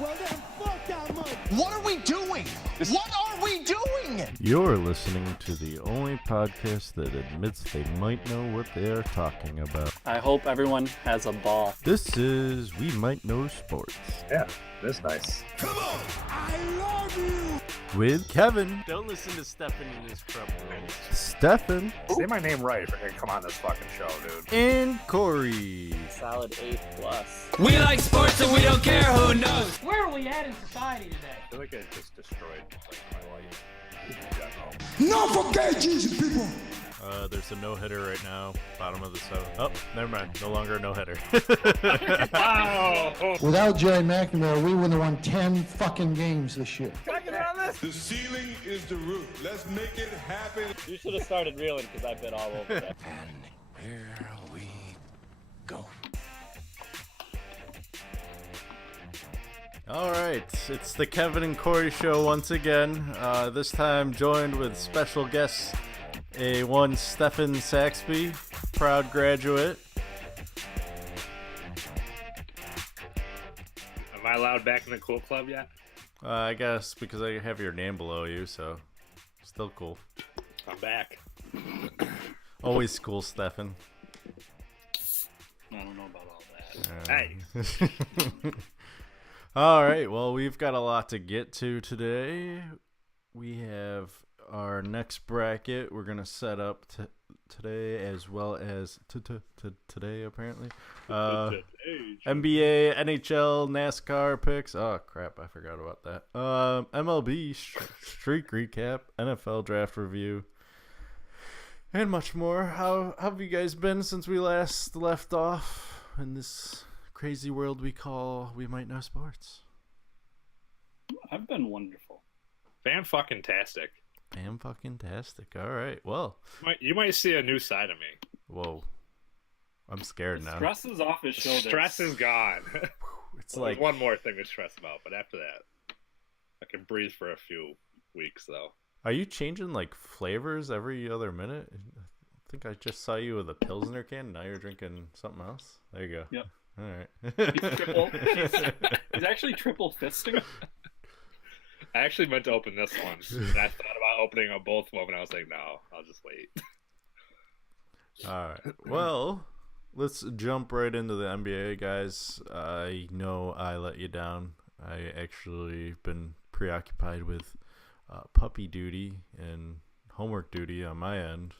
Well, then fuck that much. What are we doing? What are we doing? You're listening to the only podcast that admits they might know what they are talking about. I hope everyone has a ball. This is We Might Know Sports. Yeah, that's nice. Come on. I love you. With Kevin, Don't listen to Stefan and his trouble. Stefan, Say my name right if you're gonna come on this fucking show, dude. and Corey. Solid A+. We like sports and we don't care who knows. Where are we at in society today? I feel like I just destroyed like my life in general. No forget Jesus, people. There's a no-hitter right now, bottom of the seventh. Oh, never mind. No longer a no-hitter. Wow! Without Jerry McNamara, we wouldn't have won 10 fucking games this year. The ceiling is the roof. Let's make it happen. You should have started reeling because I've been all over that. And here we go. All right, it's the Kevin and Corey show once again. This time joined with special guest, one Stefan Saxby, proud graduate. Am I allowed back in the cool club yet? I guess because I have your name below you, so still cool. I'm back. Always cool, Stefan. I don't know about all that. Hey. All right, well, we've got a lot to get to today. We have our next bracket we're going to set up today as well as today, apparently. NBA, NHL, NASCAR picks. Oh, crap, I forgot about that. MLB streak recap, NFL draft review, and much more. How have you guys been since we last left off in this crazy world we call We Might Know Sports? I've been wonderful. Fan-fucking-tastic. Fan-fucking-tastic. All right, well. You might see a new side of me. Whoa. I'm scared now. Stress is off his shoulders. Stress is gone. It's Well, like there's one more thing to stress about, but after that, I can breathe for a few weeks, though. Are you changing like flavors every other minute? I think I just saw you with a Pilsner can. Now you're drinking something else. There you go. Yep. All right. He's actually triple fisting. I actually meant to open this one, and I thought about opening up both of them, and I was like, no, I'll just wait. All right. Well, let's jump right into the NBA, guys. I know I let you down. I actually been preoccupied with puppy duty and homework duty on my end.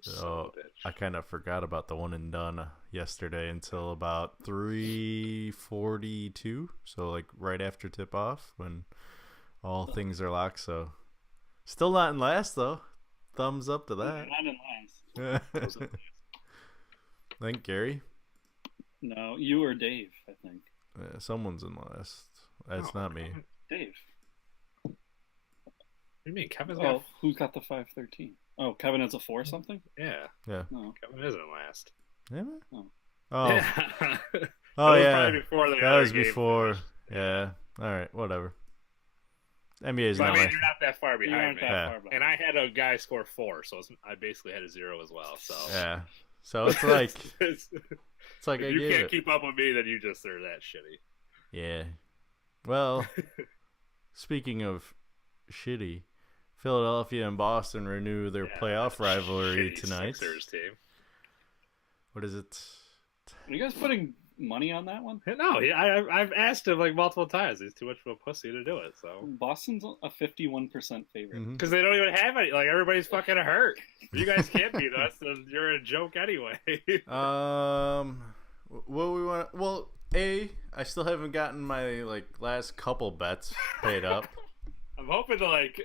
So I kind of forgot about the one and done yesterday until about 3:42. So like right after tip off when all things are locked. So still not in last though. Thumbs up to that. Not in lines. I think Gary. No, you or Dave, I think. Someone's in last. That's not me. Dave. What do you mean? Kevin's got... Who's got the 513? Oh, Kevin has a 4 something? Yeah. Yeah. No. Kevin isn't last. Yeah. Oh. Oh. Yeah. Oh was yeah. probably before the That other was game before. finished. Yeah. All right. Whatever. NBA's But not I mean, my. you're not that far You're behind not me. that Yeah. far behind. And I had a guy score 4, so I basically had a 0 as well. So Yeah. So it's like it's like if I you gave can't it. keep up with me, then you just are that shitty. Yeah. Well, speaking of shitty, Philadelphia and Boston renew their playoff rivalry Shitty tonight. Sixers team. What is it? Are you guys putting money on that one? No, I've asked him like multiple times. He's too much of a pussy to do it. So Boston's a 51% favorite. Mhm. because they don't even have any. Like everybody's fucking hurt. You guys can't beat us. And you're a joke anyway. What we want? Well, I still haven't gotten my like last couple bets paid up. I'm hoping to like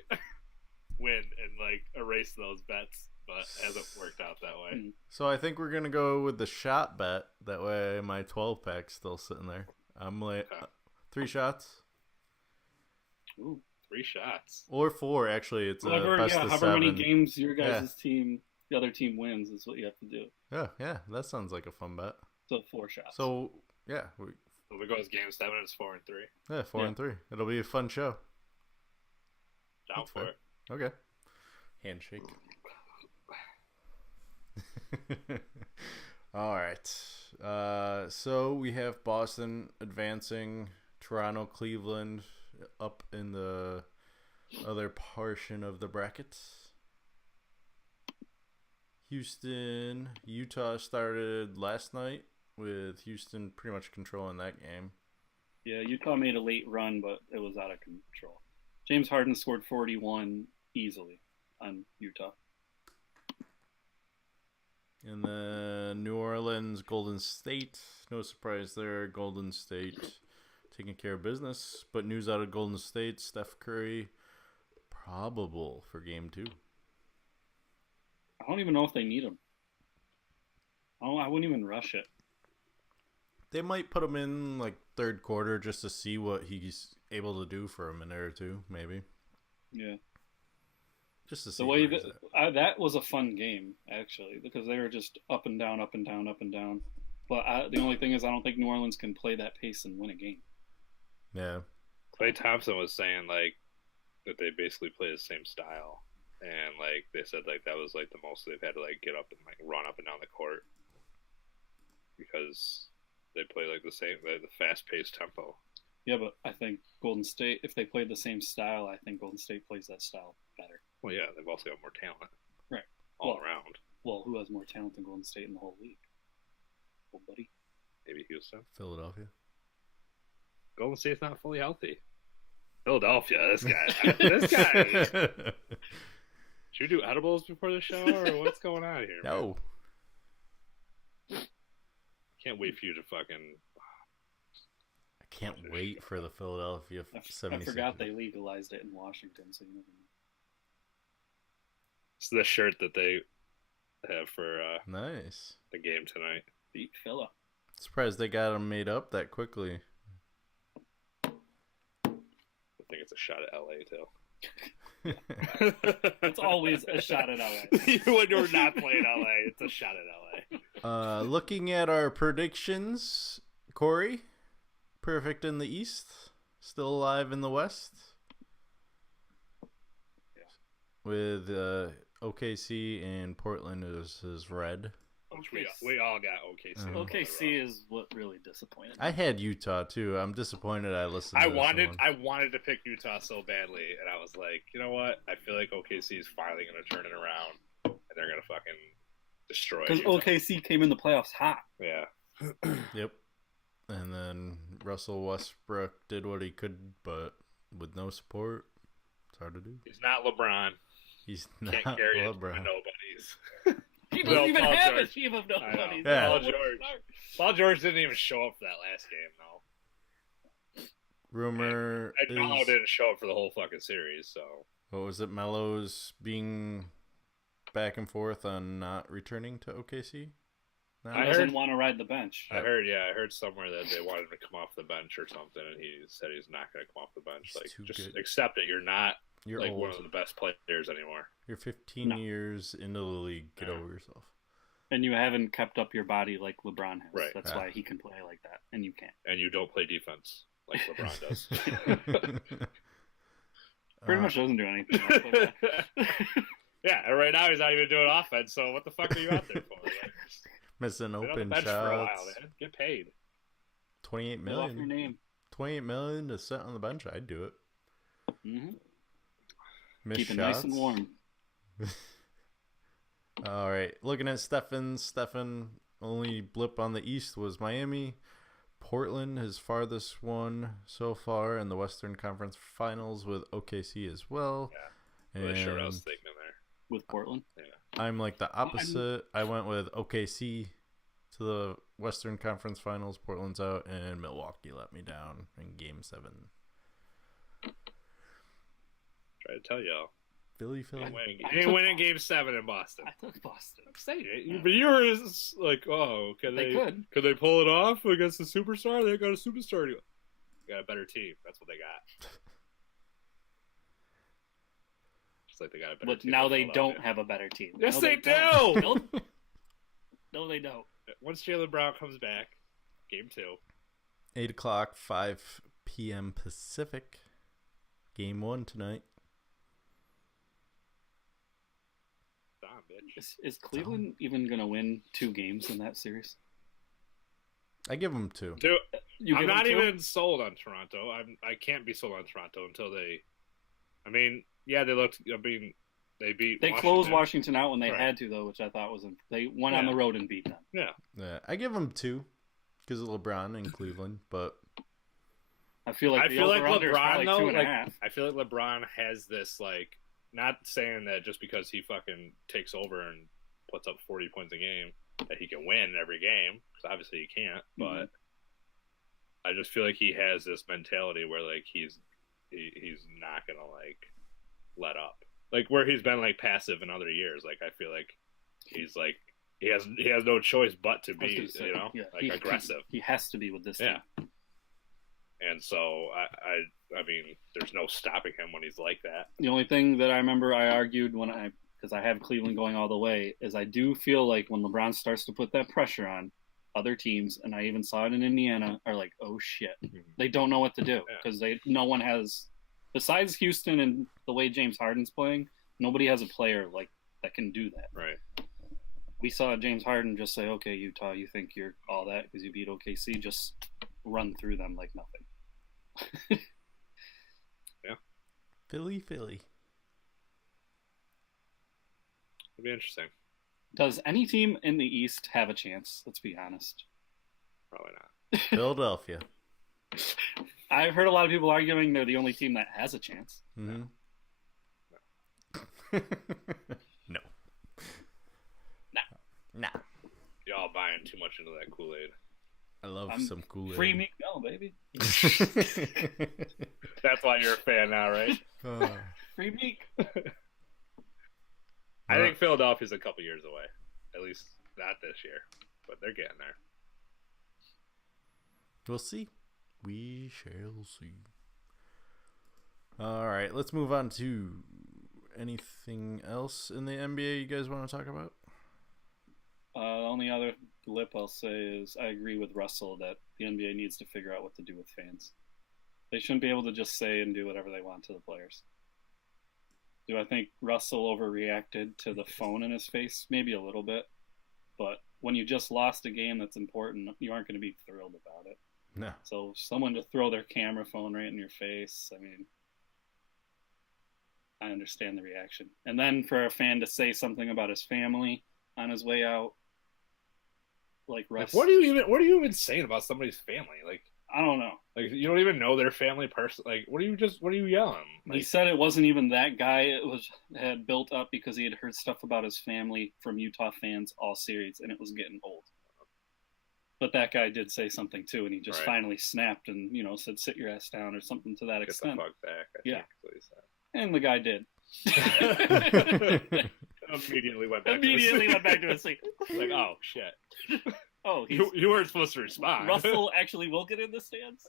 win and like erase those bets, but hasn't worked out that way. So I think we're gonna go with the shot bet. That way, my 12 pack's still sitting there. I'm like 3 shots Ooh. 3 shots. or 4. Actually, it's However, best of however 7. many games your guys' Yeah. team, the other team wins is what you have to do. Yeah, that sounds like a fun bet. So 4 shots. So yeah, So we go as game 7. It's 4-3. 4 Yeah. and 3. It'll be a fun show. Down That's for fair. it. Okay. Handshake. All right. So we have Boston advancing Toronto, Cleveland up in the other portion of the brackets. Houston, Utah started last night with Houston pretty much controlling that game. Yeah, Utah made a late run, but it was out of control. James Harden scored 41 easily on Utah. And then New Orleans, Golden State. No surprise there. Golden State taking care of business. But news out of Golden State, Steph Curry probable for game 2. I don't even know if they need him. I wouldn't even rush it. They might put him in like third quarter just to see what he's able to do for a minute or two, maybe. Yeah. Just to see. The way that was a fun game, actually, because they were just up and down, up and down, up and down. But the only thing is, I don't think New Orleans can play that pace and win a game. Yeah. Klay Thompson was saying like that they basically play the same style, and like they said like that was like the most they've had to like get up and like run up and down the court because they play like the same, the fast-paced tempo. Yeah, but I think Golden State, if they played the same style, I think Golden State plays that style better. Well, yeah, they've also got more talent. Right. All around. Well, who has more talent than Golden State in the whole league? Well, buddy. Maybe Houston. Philadelphia. Golden State's not fully healthy. Philadelphia, this guy. Should we do edibles before the show, or what's going on here? No. Can't wait for you to fucking... I can't wait for the Philadelphia 76ers. I forgot they legalized it in Washington, so you never know. It's the shirt that they have for nice the game tonight. Beat Philla. Surprised they got them made up that quickly. I think it's a shot at LA too. It's always a shot at LA. When you're not playing LA, it's a shot at LA. Looking at our predictions, Corey, perfect in the East, still alive in the West. Yeah. With OKC and Portland is red. We all got OKC. OKC is what really disappointed me. I had Utah too. I'm disappointed I listened to I this wanted to pick Utah so badly, and I was like, you know what? I feel like OKC is finally going to turn it around, and they're going to fucking destroy. Because OKC came in the playoffs hot. Yeah. Yep. And then Russell Westbrook did what he could, but with no support, it's hard to do. He's not LeBron. He's Can't not carry LeBron. it to nobodies. He doesn't even Paul have George. a team of nobodies. Yeah. Paul George didn't even show up for that last game, though. Rumor And Melo is, didn't show up for the whole fucking series, so. what was it? Melo's being back and forth on not returning to OKC. No? He doesn't want to ride the bench. I heard somewhere that they wanted him to come off the bench or something, and he said he's not going to come off the bench. He's Like, too just good. accept it. You're not You're like old. one of the best players anymore. You're 15 years into the league. Get over yourself. And you haven't kept up your body like LeBron has. Right. That's why he can play like that, and you can't. And you don't play defense like LeBron does. Pretty much doesn't do anything. Like Yeah, and right now he's not even doing offense, so what the fuck are you out there for? Like, Missing been on the open bench for a while, shots. man. Get paid. 28 Get off your million. name. 28 million to sit on the bench. I'd do it. Mm-hmm. Miss Keep it shots. nice and warm. All right. Looking at Stephen, only blip on the East was Miami. Portland, his farthest one so far in the Western Conference Finals with OKC as well. Yeah. Really sure what I was thinking there. With Portland? Yeah. I'm like the opposite. I went with OKC to the Western Conference Finals. Portland's out, and Milwaukee let me down in Game 7. Try to tell y'all. Philly. You ain't winning Game 7 in Boston. I took Boston. I'm saying it. But you were just like, oh, could they pull it off against the superstar? They got a superstar. You got a better team. That's what they got. Just like they got a better But team. now they don't have a better team. Yes, No, they don't. do. Nope. No, they don't. Once Jaylen Brown comes back, Game 2. 8 o'clock, 5 p.m. Pacific. Game 1 tonight. Bitch. Is Cleveland even going to win 2 games in that series? I give them 2. Dude, You I'm give not them 2? even sold on Toronto. I can't be sold on Toronto until they. I mean, yeah, they looked. I mean, they beat. They closed Washington out when they Right. had to, though, which I thought was they went on Yeah. the road and beat them. Yeah. Yeah, I give them 2 because of LeBron in Cleveland, but I feel like I the feel like over-under is LeBron probably though. 2.5. I feel like LeBron has this like. Not saying that just because he fucking takes over and puts up 40 points a game that he can win every game, because obviously he can't. But I just feel like he has this mentality where like he's not gonna like let up, like where he's been like passive in other years. Like I feel like he's like he has no choice but to I was be gonna say, yeah, like aggressive. He has to be with this Yeah. team. And so I mean, there's no stopping him when he's like that. The only thing that I remember I argued because I have Cleveland going all the way, is I do feel like when LeBron starts to put that pressure on, other teams, and I even saw it in Indiana, are like, oh shit. They don't know what to do because no one has, besides Houston and the way James Harden's playing, nobody has a player like that can do that. Right. We saw James Harden just say, okay, Utah, you think you're all that because you beat OKC, just run through them like nothing. Philly. It'll be interesting. Does any team in the East have a chance? Let's be honest. Probably not. Philadelphia. I've heard a lot of people arguing they're the only team that has a chance. Mm-hmm. No. Nah. Y'all buying too much into that Kool-Aid. I love some Kool-Aid. Free Meek Mill, baby. That's why you're a fan now, right? Free Meek. I think Philadelphia's a couple years away. At least not this year. But they're getting there. We'll see. We shall see. All right, let's move on to anything else in the NBA you guys want to talk about? The only other lip I'll say is I agree with Russell that the NBA needs to figure out what to do with fans. They shouldn't be able to just say and do whatever they want to the players. Do I think Russell overreacted to the phone in his face? Maybe a little bit. But when you just lost a game that's important, you aren't going to be thrilled about it. No. So someone to throw their camera phone right in your face, I mean, I understand the reaction. And then for a fan to say something about his family on his way out, like Russ. What are you even saying about somebody's family? Like, I don't know. Like, you don't even know their family person. Like, what are you yelling? Like, He said it wasn't even that guy. It had built up because he had heard stuff about his family from Utah fans all series, and it was getting old. But that guy did say something too, and he just finally snapped and said, "Sit your ass down" or something to that get extent. the fuck back. I Yeah. think is what he said. And the guy did. Immediately went back. Went back to his seat. Like, oh shit. Oh, You weren't supposed to respond. Russell actually will get in the stands.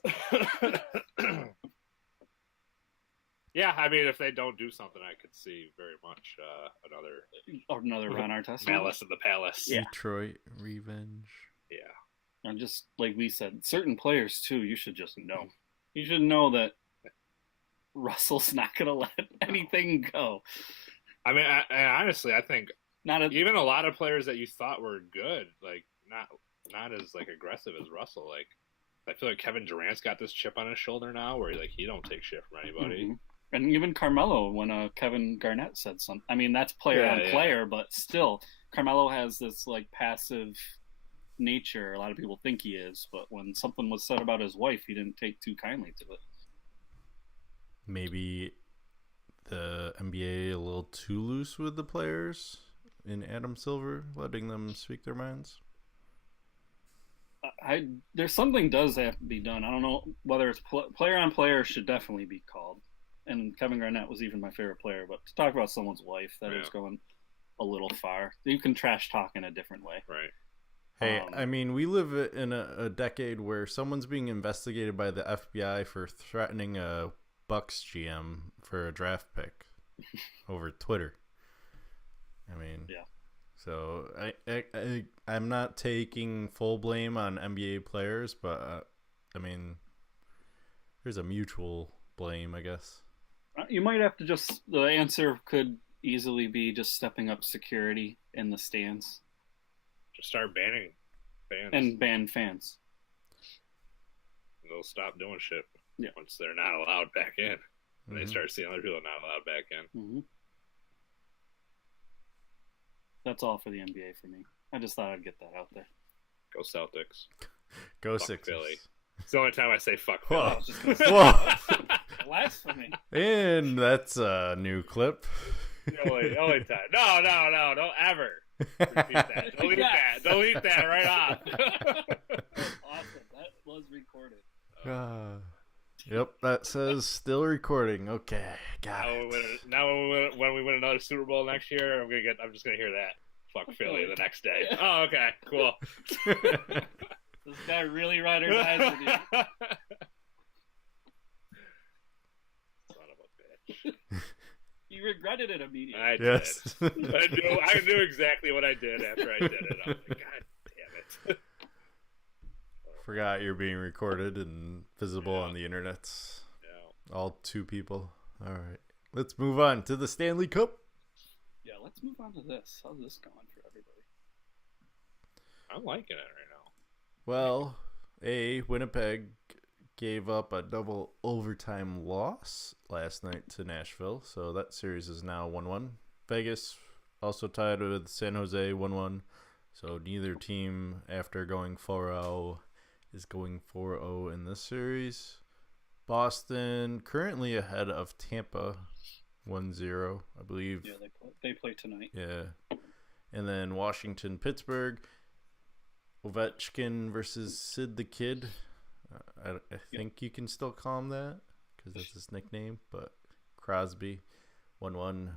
Yeah, I mean, if they don't do something, I could see very much Another Ron Artest. Malice in the Palace. Yeah. Detroit revenge. Yeah. And just like we said, certain players too, you should just know. You should know that Russell's not going to let anything go. I mean, I honestly, I think even a lot of players that you thought were good, like not as like aggressive as Russell. Like, I feel like Kevin Durant's got this chip on his shoulder now, where he don't take shit from anybody. Mm-hmm. And even Carmelo, when Kevin Garnett said something, I mean that's player on player, but still, Carmelo has this like passive nature. A lot of people think he is, but when something was said about his wife, he didn't take too kindly to it. Maybe the NBA a little too loose with the players in Adam Silver, letting them speak their minds. There's something does have to be done. I don't know whether it's player on player should definitely be called. And Kevin Garnett was even my favorite player, but to talk about someone's wife, that is going a little far. You can trash talk in a different way. Right. Hey, I mean, we live in a decade where someone's being investigated by the FBI for threatening a Bucks GM for a draft pick over Twitter. I mean, yeah. So I'm not taking full blame on NBA players, but I mean, there's a mutual blame, I guess. You might have to the answer could easily be just stepping up security in the stands. Just start banning fans. And ban fans. they'll stop doing shit Yeah. once they're not allowed back in. And they start seeing other people not allowed back in. Mm-hmm. That's all for the NBA for me. I just thought I'd get that out there. Go Celtics. Go Fuck Sixers. Philly. It's the only time I say fuck Philly. Whoa. I was just gonna say Whoa. blasphemy. And that's a new clip. The only time. No, don't ever repeat that. Delete Yes. that. Delete that right off. Awesome. That was recorded. Yep, that says still recording. Okay, got it. Now when we win another Super Bowl next year, I'm just gonna hear that. Fuck Philly the next day. Oh, okay, cool. This guy really ride or dies with you. Son of a bitch. You regretted it immediately. I did. Yes. I knew exactly what I did after I did it. I was like, God damn it. Forgot you're being recorded and visible on the internet. Yeah. All two people. All right, let's move on to the Stanley Cup. Yeah, let's move on to this. How's this going for everybody? I'm liking it right now. Well, Winnipeg gave up a double overtime loss last night to Nashville, so that series is now 1-1. Vegas also tied with San Jose 1-1, so neither team, after going 4-0, is going 4-0 in this series. Boston currently ahead of Tampa 1-0, I believe. Yeah, they play tonight. Yeah. And then Washington, Pittsburgh. Ovechkin versus Sid the Kid. I think you can still call him that because that's his nickname. But Crosby, 1-1.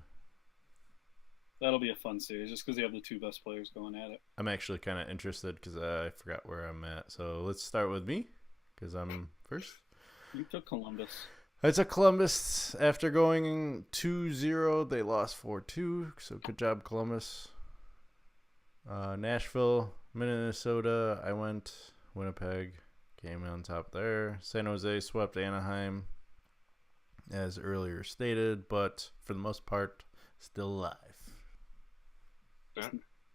That'll be a fun series just because you have the two best players going at it. I'm actually kind of interested because I forgot where I'm at. So let's start with me because I'm first. You took Columbus. I took Columbus after going 2-0. They lost 4-2. So good job, Columbus. Nashville, Minnesota. I went. Winnipeg came on top there. San Jose swept Anaheim, as earlier stated, but for the most part, still alive.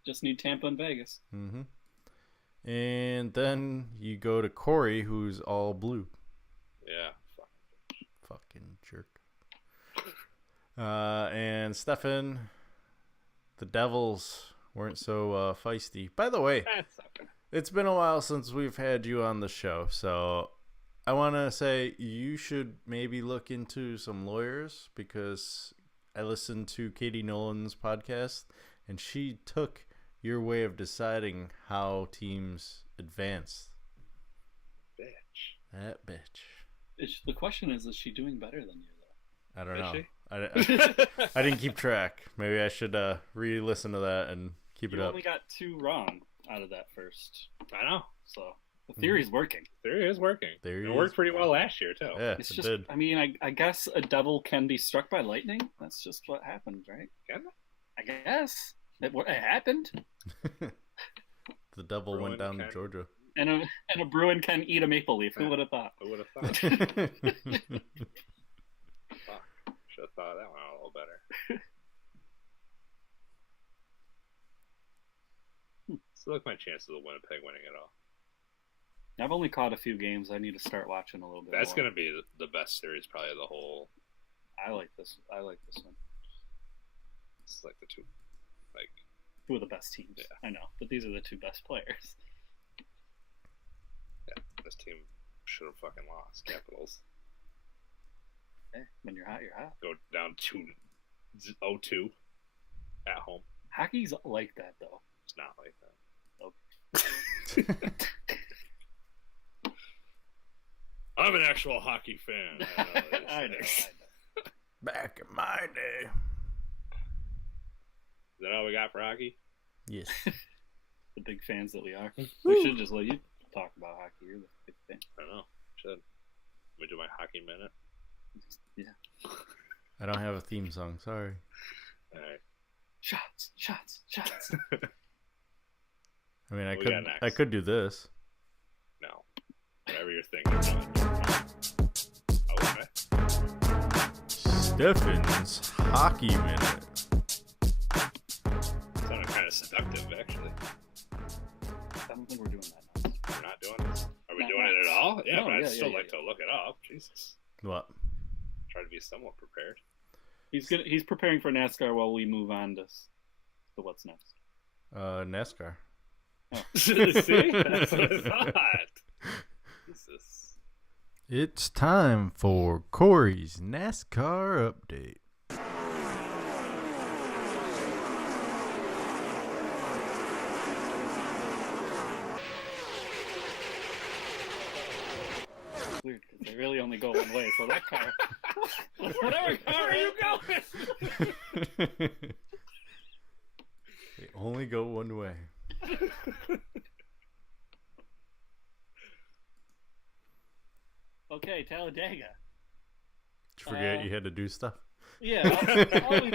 Just need Tampa and Vegas. Mm-hmm. And then you go to Corey, who's all blue. Yeah. Fucking jerk. And Stefan, the Devils weren't so feisty. By the way, That's okay. it's been a while since we've had you on the show, so I want to say you should maybe look into some lawyers because I listened to Katie Nolan's podcast, and she took your way of deciding how teams advance. Bitch. That bitch. The question is she doing better than you, though? I don't Is know. she? I didn't keep track. Maybe I should re-listen to that and keep You it up. only got 2 wrong out of that first. I know. So the theory's working. Theory is working. Theory It is worked pretty well last year, too. Yeah, It's it just, did. I mean, I guess a devil can be struck by lightning. That's just what happened, right? Can I guess. It happened. The devil went down to Bruin Georgia. And a Bruin can eat a maple leaf. Who Yeah. would have thought? Who would have thought? Fuck. Should have thought of that one out a little better. So look, my chances of Winnipeg winning it all. I've only caught a few games. I need to start watching a little bit That's more. going to be the best series, probably of the whole. I like this one. It's like the two, like 2 of the best teams. Yeah. I know, but these are the 2 best players. this team should have fucking lost. Capitals Hey, when you're hot, you're hot. go down 2-0-2 at home. Hockey's like that, though. It's not like that. I'm an actual hockey fan. I know. Back in my day. Is that all we got for hockey? Yes. The big fans that we are. We should just let you talk about hockey. You're the big fan. I don't know. Should. Let me do my hockey minute. Yeah. I don't have a theme song. Sorry. All right. Shots. I mean, What we got next? I could do this. No. Whatever you're thinking. Okay. Stefan's Hockey Minute. Sounded kind of seductive, actually. I don't think we're doing that now. We're not doing this. Are we Not doing it once. at all? Yeah, No, but I'd yeah, still yeah, like yeah. to look it up. Jesus. What? Try to be somewhat prepared. He's preparing for NASCAR while we move on to what's next. NASCAR. See? That's what I thought. Jesus. It's time for Corey's NASCAR update. It's weird because they really only go one way. So that car, whatever car are you going? They only go one way. Okay, Talladega. Did you forget you had to do stuff? Yeah, always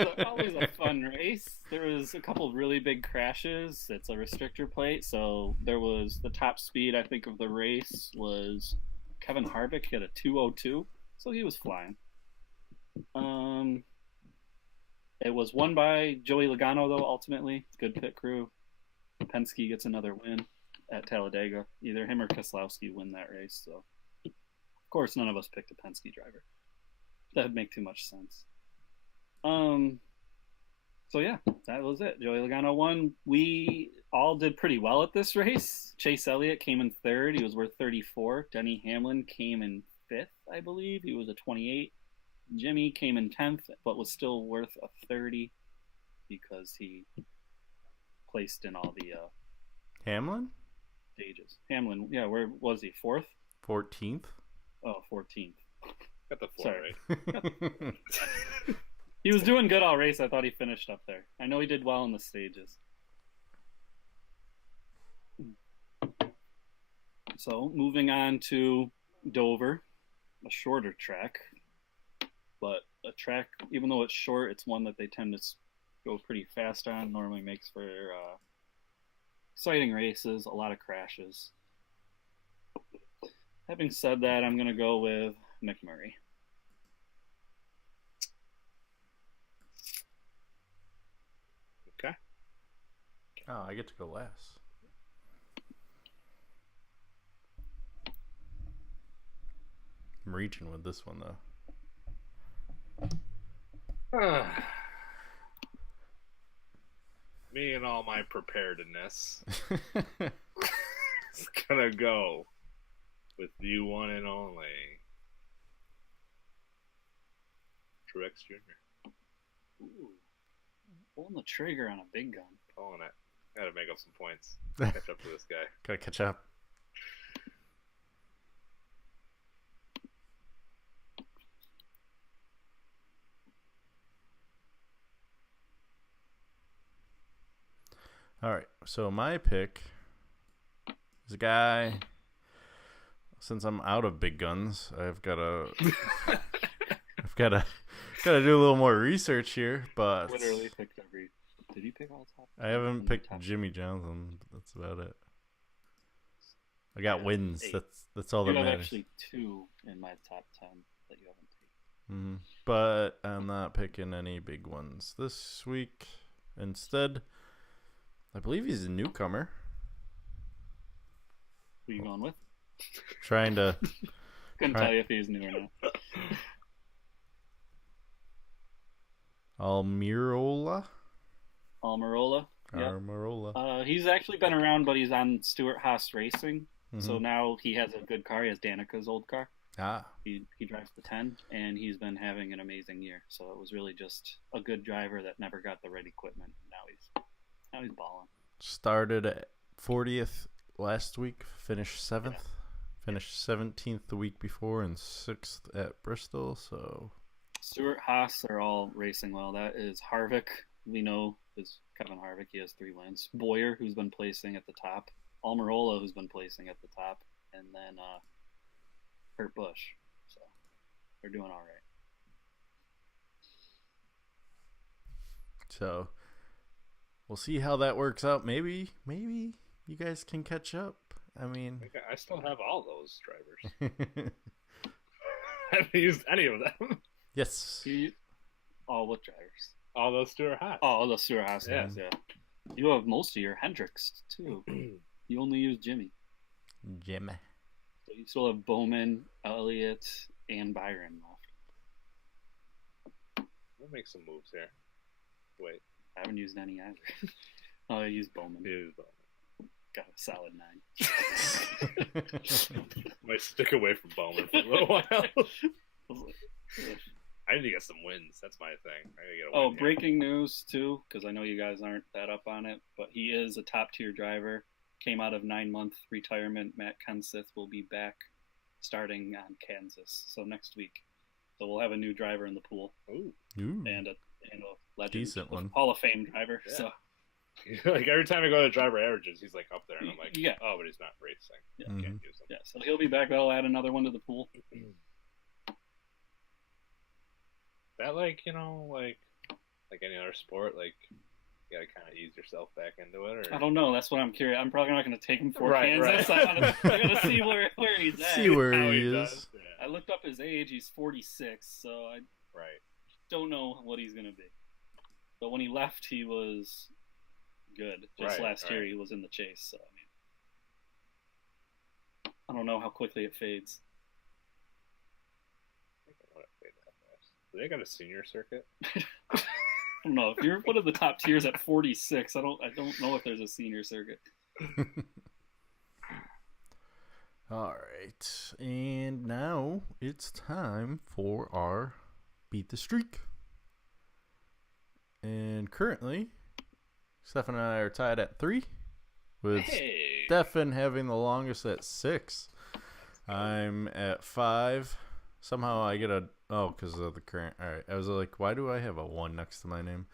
a fun race. There was a couple of really big crashes. It's a restrictor plate, so there was the top speed I think of the race was Kevin Harvick. He had a 2:02, so he was flying. It was won by Joey Logano though. Ultimately, good pit crew. Penske gets another win at Talladega. Either him or Keselowski win that race. So, of course, none of us picked a Penske driver. That'd make too much sense. So yeah, that was it. Joey Logano won. We all did pretty well at this race. Chase Elliott came in third. He was worth 34. Denny Hamlin came in fifth, I believe. He was a 28. Jimmy came in 10th, but was still worth a 30 because he placed in all the Hamlin? stages. Hamlin, yeah, where was he? Fourth? 14th? Oh, 14th. Got the floor Sorry. right. He was doing good all race. I thought he finished up there. I know he did well in the stages. So, moving on to Dover, a shorter track. But a track, even though it's short, it's one that they tend to go pretty fast on. Normally makes for exciting races, a lot of crashes. Having said that, I'm going to go with McMurray. Okay. Oh, I get to go last. I'm reaching with this one, though. Me and all my preparedness is gonna go with the one and only Truex Jr. Ooh, pulling the trigger on a big gun. Pulling it. Gotta make up some points. Catch up to this guy. Gotta catch up. All right, so my pick is a guy. Since I'm out of big guns, I've got to do a little more research here. But Literally picked every. Did you pick all top? I haven't picked Jimmy Johnson. That's about it. I got wins. 8. That's all You that have matters. actually 2 in my top 10 that you haven't taken. Mm-hmm. But I'm not picking any big ones this week. Instead, I believe he's a newcomer. Who are you going with? Trying to. Couldn't tell you if he's new or not. Almirola. Almirola. Yeah. Almirola. He's actually been around, but he's on Stuart Haas Racing. Mm-hmm. So now he has a good car. He has Danica's old car. Ah. He drives the 10, and he's been having an amazing year. So it was really just a good driver that never got the right equipment. Now he's balling. Started at 40th last week, finished 7th. Yeah. Finished 17th the week before and 6th at Bristol. So Stuart Haas are all racing well. That is Harvick. We know is Kevin Harvick. He has 3 wins. Boyer, who's been placing at the top. Almirola, who's been placing at the top. And then Kurt Busch. So they're doing all right. So we'll see how that works out. Maybe you guys can catch up. I mean, I still have all those drivers. I haven't used any of them. Yes. What drivers? All those Stuart Haas. Oh, the Stuart Haas guys, yeah. You have most of your Hendricks, too. You only use Jimmy. Jimmy. So you still have Bowman, Elliott, and Byron left. We'll make some moves here. Wait. I haven't used any either. I used Bowman. Use Bowman. Got a solid 9. Might stick away from Bowman for a little while. I need to get some wins. That's my thing. I gotta get a win here. Breaking news too, because I know you guys aren't that up on it, but he is a top tier driver. Came out of 9-month retirement. Matt Kenseth will be back starting on Kansas, so next week. So we'll have a new driver in the pool. Ooh. And a legend, Decent one. Hall of Fame driver. Yeah. So Like every time I go to driver averages, he's like up there, and I'm like, Yeah. oh, but he's not racing. Yeah. Can't use him. yeah, so he'll be back. That'll add another one to the pool. That like any other sport, like you gotta kind of ease yourself back into it. Or I don't know. That's what I'm curious. I'm probably not going to take him for Right, Kansas. right. I gotta see where he's at. See where how he does. is. Yeah. I looked up his age. He's 46, so I Right. don't know what he's going to be. But when he left, he was good. Just Right, last year, right. he was in the chase. So I mean, I don't know how quickly it fades. I think I want to fade that fast. Do they got a senior circuit? I don't know. If you're one of the top tiers at 46, I don't know if there's a senior circuit. All right, and now it's time for our Beat the Streak. And currently, Stefan and I are tied at 3, with Hey. Stefan having the longest at 6. I'm at 5. Somehow I get because of the current. All right, I was like, why do I have a 1 next to my name?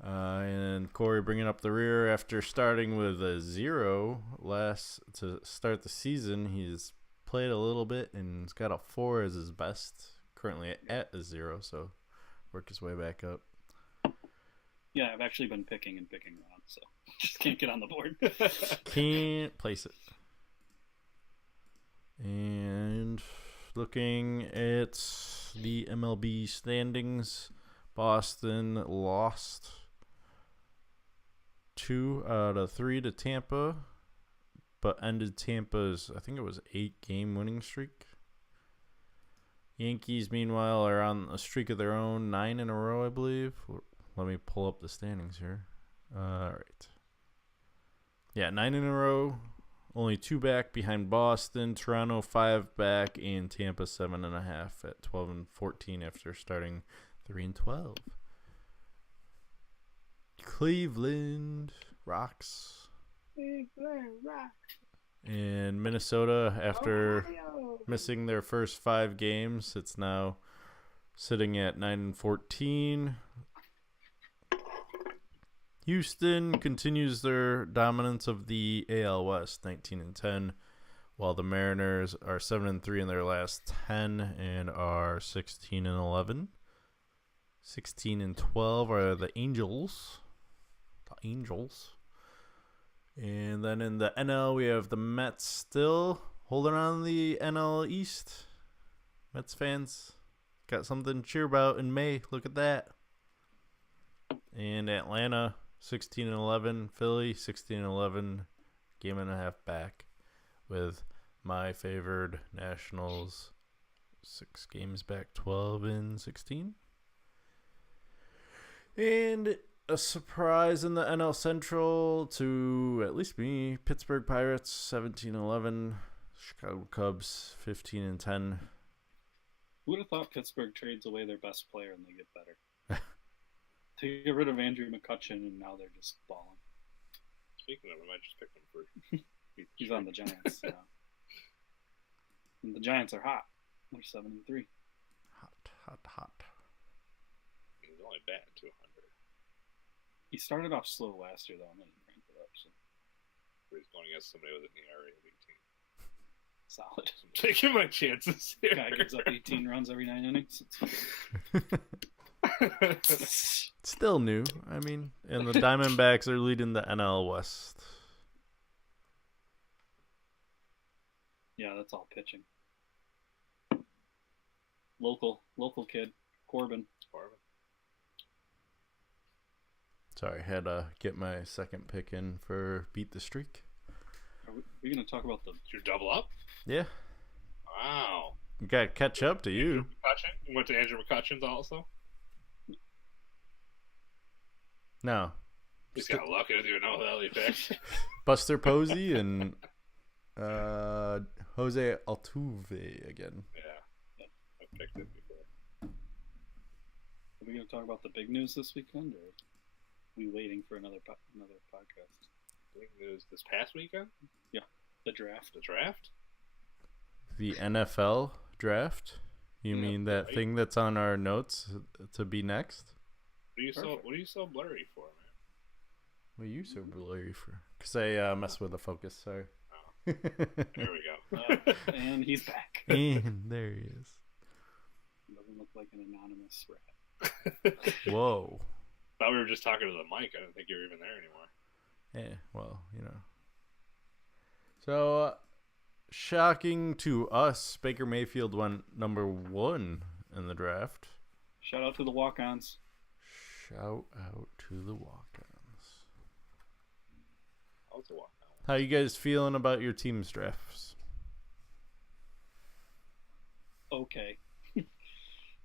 And Corey bringing up the rear after starting with a 0 to start the season. He's played a little bit and he's got a 4 as his best. Currently at a 0, so work his way back up. Yeah, I've actually been picking around, so just can't get on the board. Can't place it. And looking at the MLB standings, Boston lost 2 out of 3 to Tampa, but ended Tampa's, I think it was 8-game winning streak. Yankees, meanwhile, are on a streak of their own, 9 in a row, I believe. Let me pull up the standings here. All right. Yeah, 9 in a row. Only 2 back behind Boston. Toronto 5 back, and Tampa 7.5 at 12-14 after starting 3-12. Cleveland rocks. And Minnesota, after missing their first 5 games, it's now sitting at 9-14. Houston continues their dominance of the AL West, 19-10, while the Mariners are 7-3 in their last 10 and are 16-11. 16-12 are the Angels. And then in the NL, we have the Mets still holding on the NL East. Mets fans got something to cheer about in May. Look at that. And Atlanta 16-11, Philly 16-11, game and a half back, with my favored Nationals 6 games back, 12-16. And a surprise in the NL Central to at least me, Pittsburgh Pirates 17-11, Chicago Cubs 15-10. Who would have thought Pittsburgh trades away their best player and they get better? They get rid of Andrew McCutchen, and now they're just balling. Speaking of him, I just picked him for. He's on the Giants. Yeah. And the Giants are hot. They're 7-3. Hot. He's only batting 200. He started off slow last year, though, and then he cranked it up. So But he's going against somebody with an ERA of 18. solid. I'm taking my chances here. Guy gives up 18 runs every 9 innings. It's good. Still new. I mean, and the Diamondbacks are leading the NL West. Yeah, that's all pitching. Local kid, Corbin. Sorry, had to get my second pick in for Beat the Streak. Are we going to talk about the Did you double up? Yeah. Wow. You gotta catch up to you. McCutcheon? You went to Andrew McCutcheon's also? No. He's got lucky with you know that he picked. Buster Posey and Jose Altuve again. Yeah. I picked it before. Are we going to talk about the big news this weekend, or are we waiting for another podcast? Big news this past weekend? Yeah, the draft. The draft? The NFL draft? You mean that right. thing that's on our notes to be next? What are you so blurry for, man? What are you so blurry for? Because I messed with the focus, sorry. Oh. There we go. And he's back. And there he is. Doesn't look like an anonymous rat. Whoa. Thought we were just talking to the mic. I didn't think you were even there anymore. Yeah, well, you know. So, shocking to us, Baker Mayfield went number 1 in the draft. Shout out to the walk-ons. Shout out to the walk-ons. I'll have to walk now. How you guys feeling about your team's drafts? Okay.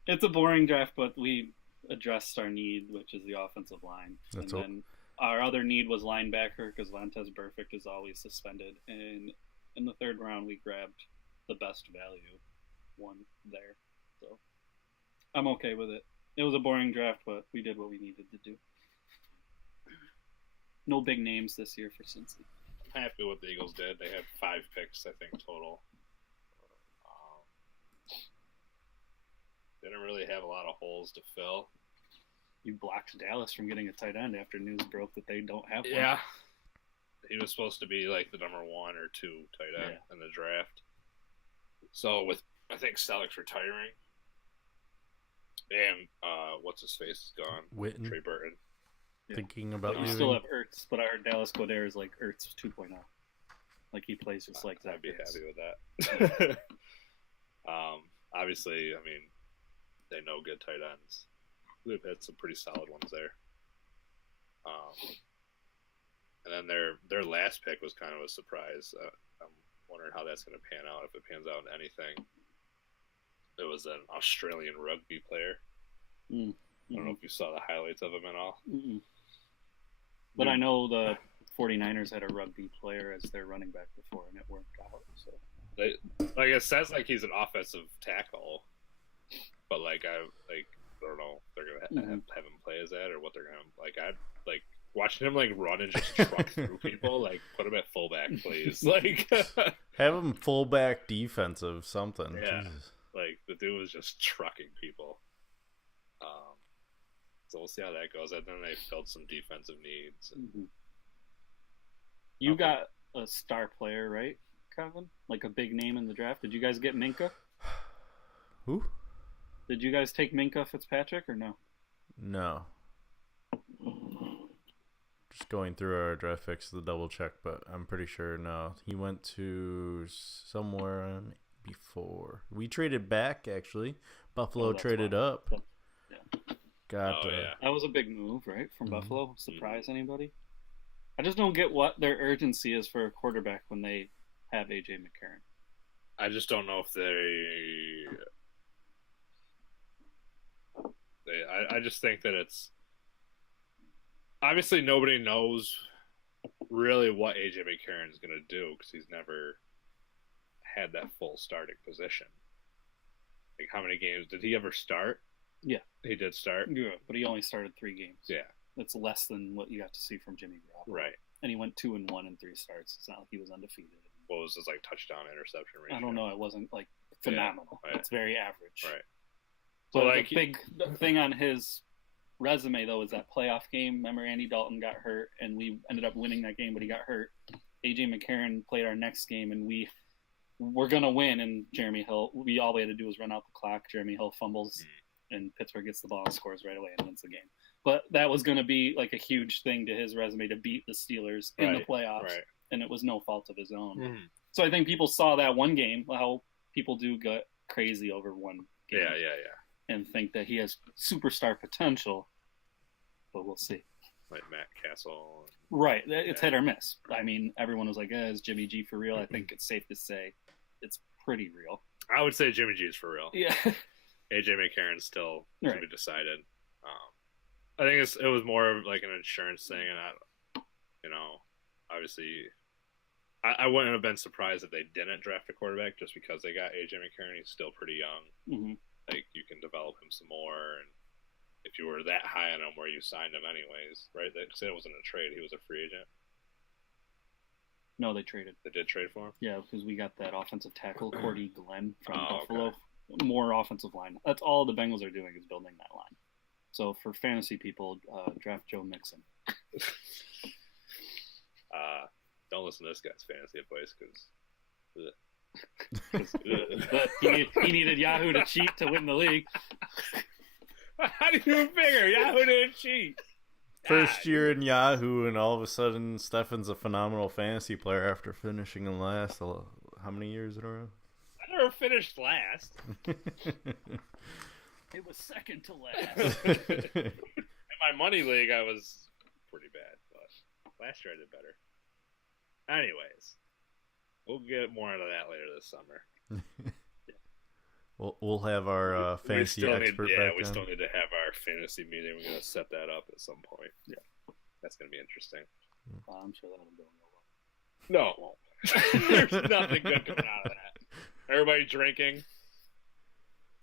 It's a boring draft, but we addressed our need, which is the offensive line. That's and all. then our other need was linebacker because Lantez Burfict is always suspended. And in the third round, we grabbed the best value one there. So I'm okay with it. It was a boring draft, but we did what we needed to do. No big names this year for Cincy. I'm happy with what the Eagles did. They had 5 picks, I think, total. They didn't really have a lot of holes to fill. You blocked Dallas from getting a tight end after news broke that they don't have one. Yeah. He was supposed to be like the number 1 or 2 tight end in the draft. So with, I think, Selleck's retiring. And what's his face is gone. Witten. Trey Burton. Thinking about You leaving. still have Ertz, but I heard Dallas Goddard is like Ertz 2.0. Like he plays just like that. I'd be happy with that. Obviously, I mean, they know good tight ends. We've had some pretty solid ones there. And then their last pick was kind of a surprise. I'm wondering how that's going to pan out, if it pans out in anything. It was an Australian rugby player. I don't know if you saw the highlights of him at all. But I know the 49ers had a rugby player as their running back before, and it worked out. So It says like he's an offensive tackle, but I don't know if they're gonna have him play as that or what they're gonna I watching him run and just truck through people. Put him at fullback, please. Have him fullback defensive something. Yeah. Jesus. The dude was just trucking people. So we'll see how that goes. And then they filled some defensive needs. You got a star player, right, Kevin? Like a big name in the draft. Did you guys get Minka? Who? Did you guys take Minka Fitzpatrick or no? No. Just going through our draft picks to double check, but I'm pretty sure no. He went to somewhere before. We traded back, actually. Buffalo traded up. Yeah. Got That was a big move, right, from Buffalo. Surprise anybody? I just don't get what their urgency is for a quarterback when they have A.J. McCarron. I just don't know if I just think that it's obviously nobody knows really what A.J. McCarron is going to do because he's never had that full starting position. How many games did he ever start? Yeah, he did start. Yeah, but he only started 3 games. Yeah, that's less than what you got to see from Jimmy Garoppolo. Right, and he went 2-1 in 3 starts. It's not like he was undefeated. What was his touchdown interception ratio? I don't know. It wasn't phenomenal. Yeah, right. It's very average. Right. But the big thing on his resume though is that playoff game. Remember, Andy Dalton got hurt, and we ended up winning that game, but he got hurt. A.J. McCarron played our next game, and we're gonna win. And Jeremy Hill, all we had to do was run out the clock. Jeremy Hill fumbles, and Pittsburgh gets the ball and scores right away and wins the game. But that was going to be a huge thing to his resume to beat the Steelers in the playoffs, and it was no fault of his own. So I think people saw that one game, how people do get crazy over one game. Yeah. And think that he has superstar potential, but we'll see. Like Matt Castle. Right. It's hit or miss. I mean, everyone was like, is Jimmy G for real? I think it's safe to say it's pretty real. I would say Jimmy G is for real. Yeah. AJ McCarron's still to Right. be decided. I think it was more of like an insurance thing, and obviously, I wouldn't have been surprised if they didn't draft a quarterback just because they got AJ McCarron. He's still pretty young. Mm-hmm. Like you can develop him some more, and if you were that high on him, where you signed him anyways, right? They said it wasn't a trade; he was a free agent. No, they traded. They did trade for him. Yeah, because we got that offensive tackle, Cordy Glenn from Oh, Buffalo. okay. More offensive line. That's all the Bengals are doing is building that line. So for fantasy people, draft Joe Mixon. Don't listen to this guy's fantasy advice because he needed Yahoo to cheat to win the league. how do you figure Yahoo didn't cheat? First year in Yahoo, and all of a sudden, Stefan's a phenomenal fantasy player after finishing in last. How many years in a row? I never finished last. It was second to last. In my money league, I was pretty bad, but last year I did better. Anyways, we'll get more into that later this summer. We'll have our fantasy expert back we on. still need to have our fantasy meeting. We're going to set that up at some point. Yeah. That's going to be interesting. I'm sure that'll go well. No. There's nothing good coming out of that. Everybody drinking,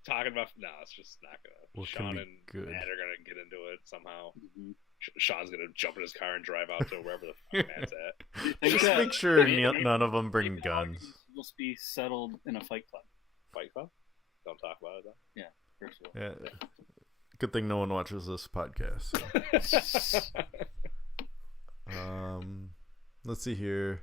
talking about... No, it's just not going to... What can Sean be and good? Matt are going to get into it somehow. Mm-hmm. Sean's going to jump in his car and drive out to wherever the fuck Matt's at. Just make sure none of them bring guns. Will be settled in a fight club. Fight Club? Don't talk about it, though. Yeah, first of all. Yeah. Good thing no one watches this podcast. So. Let's see here.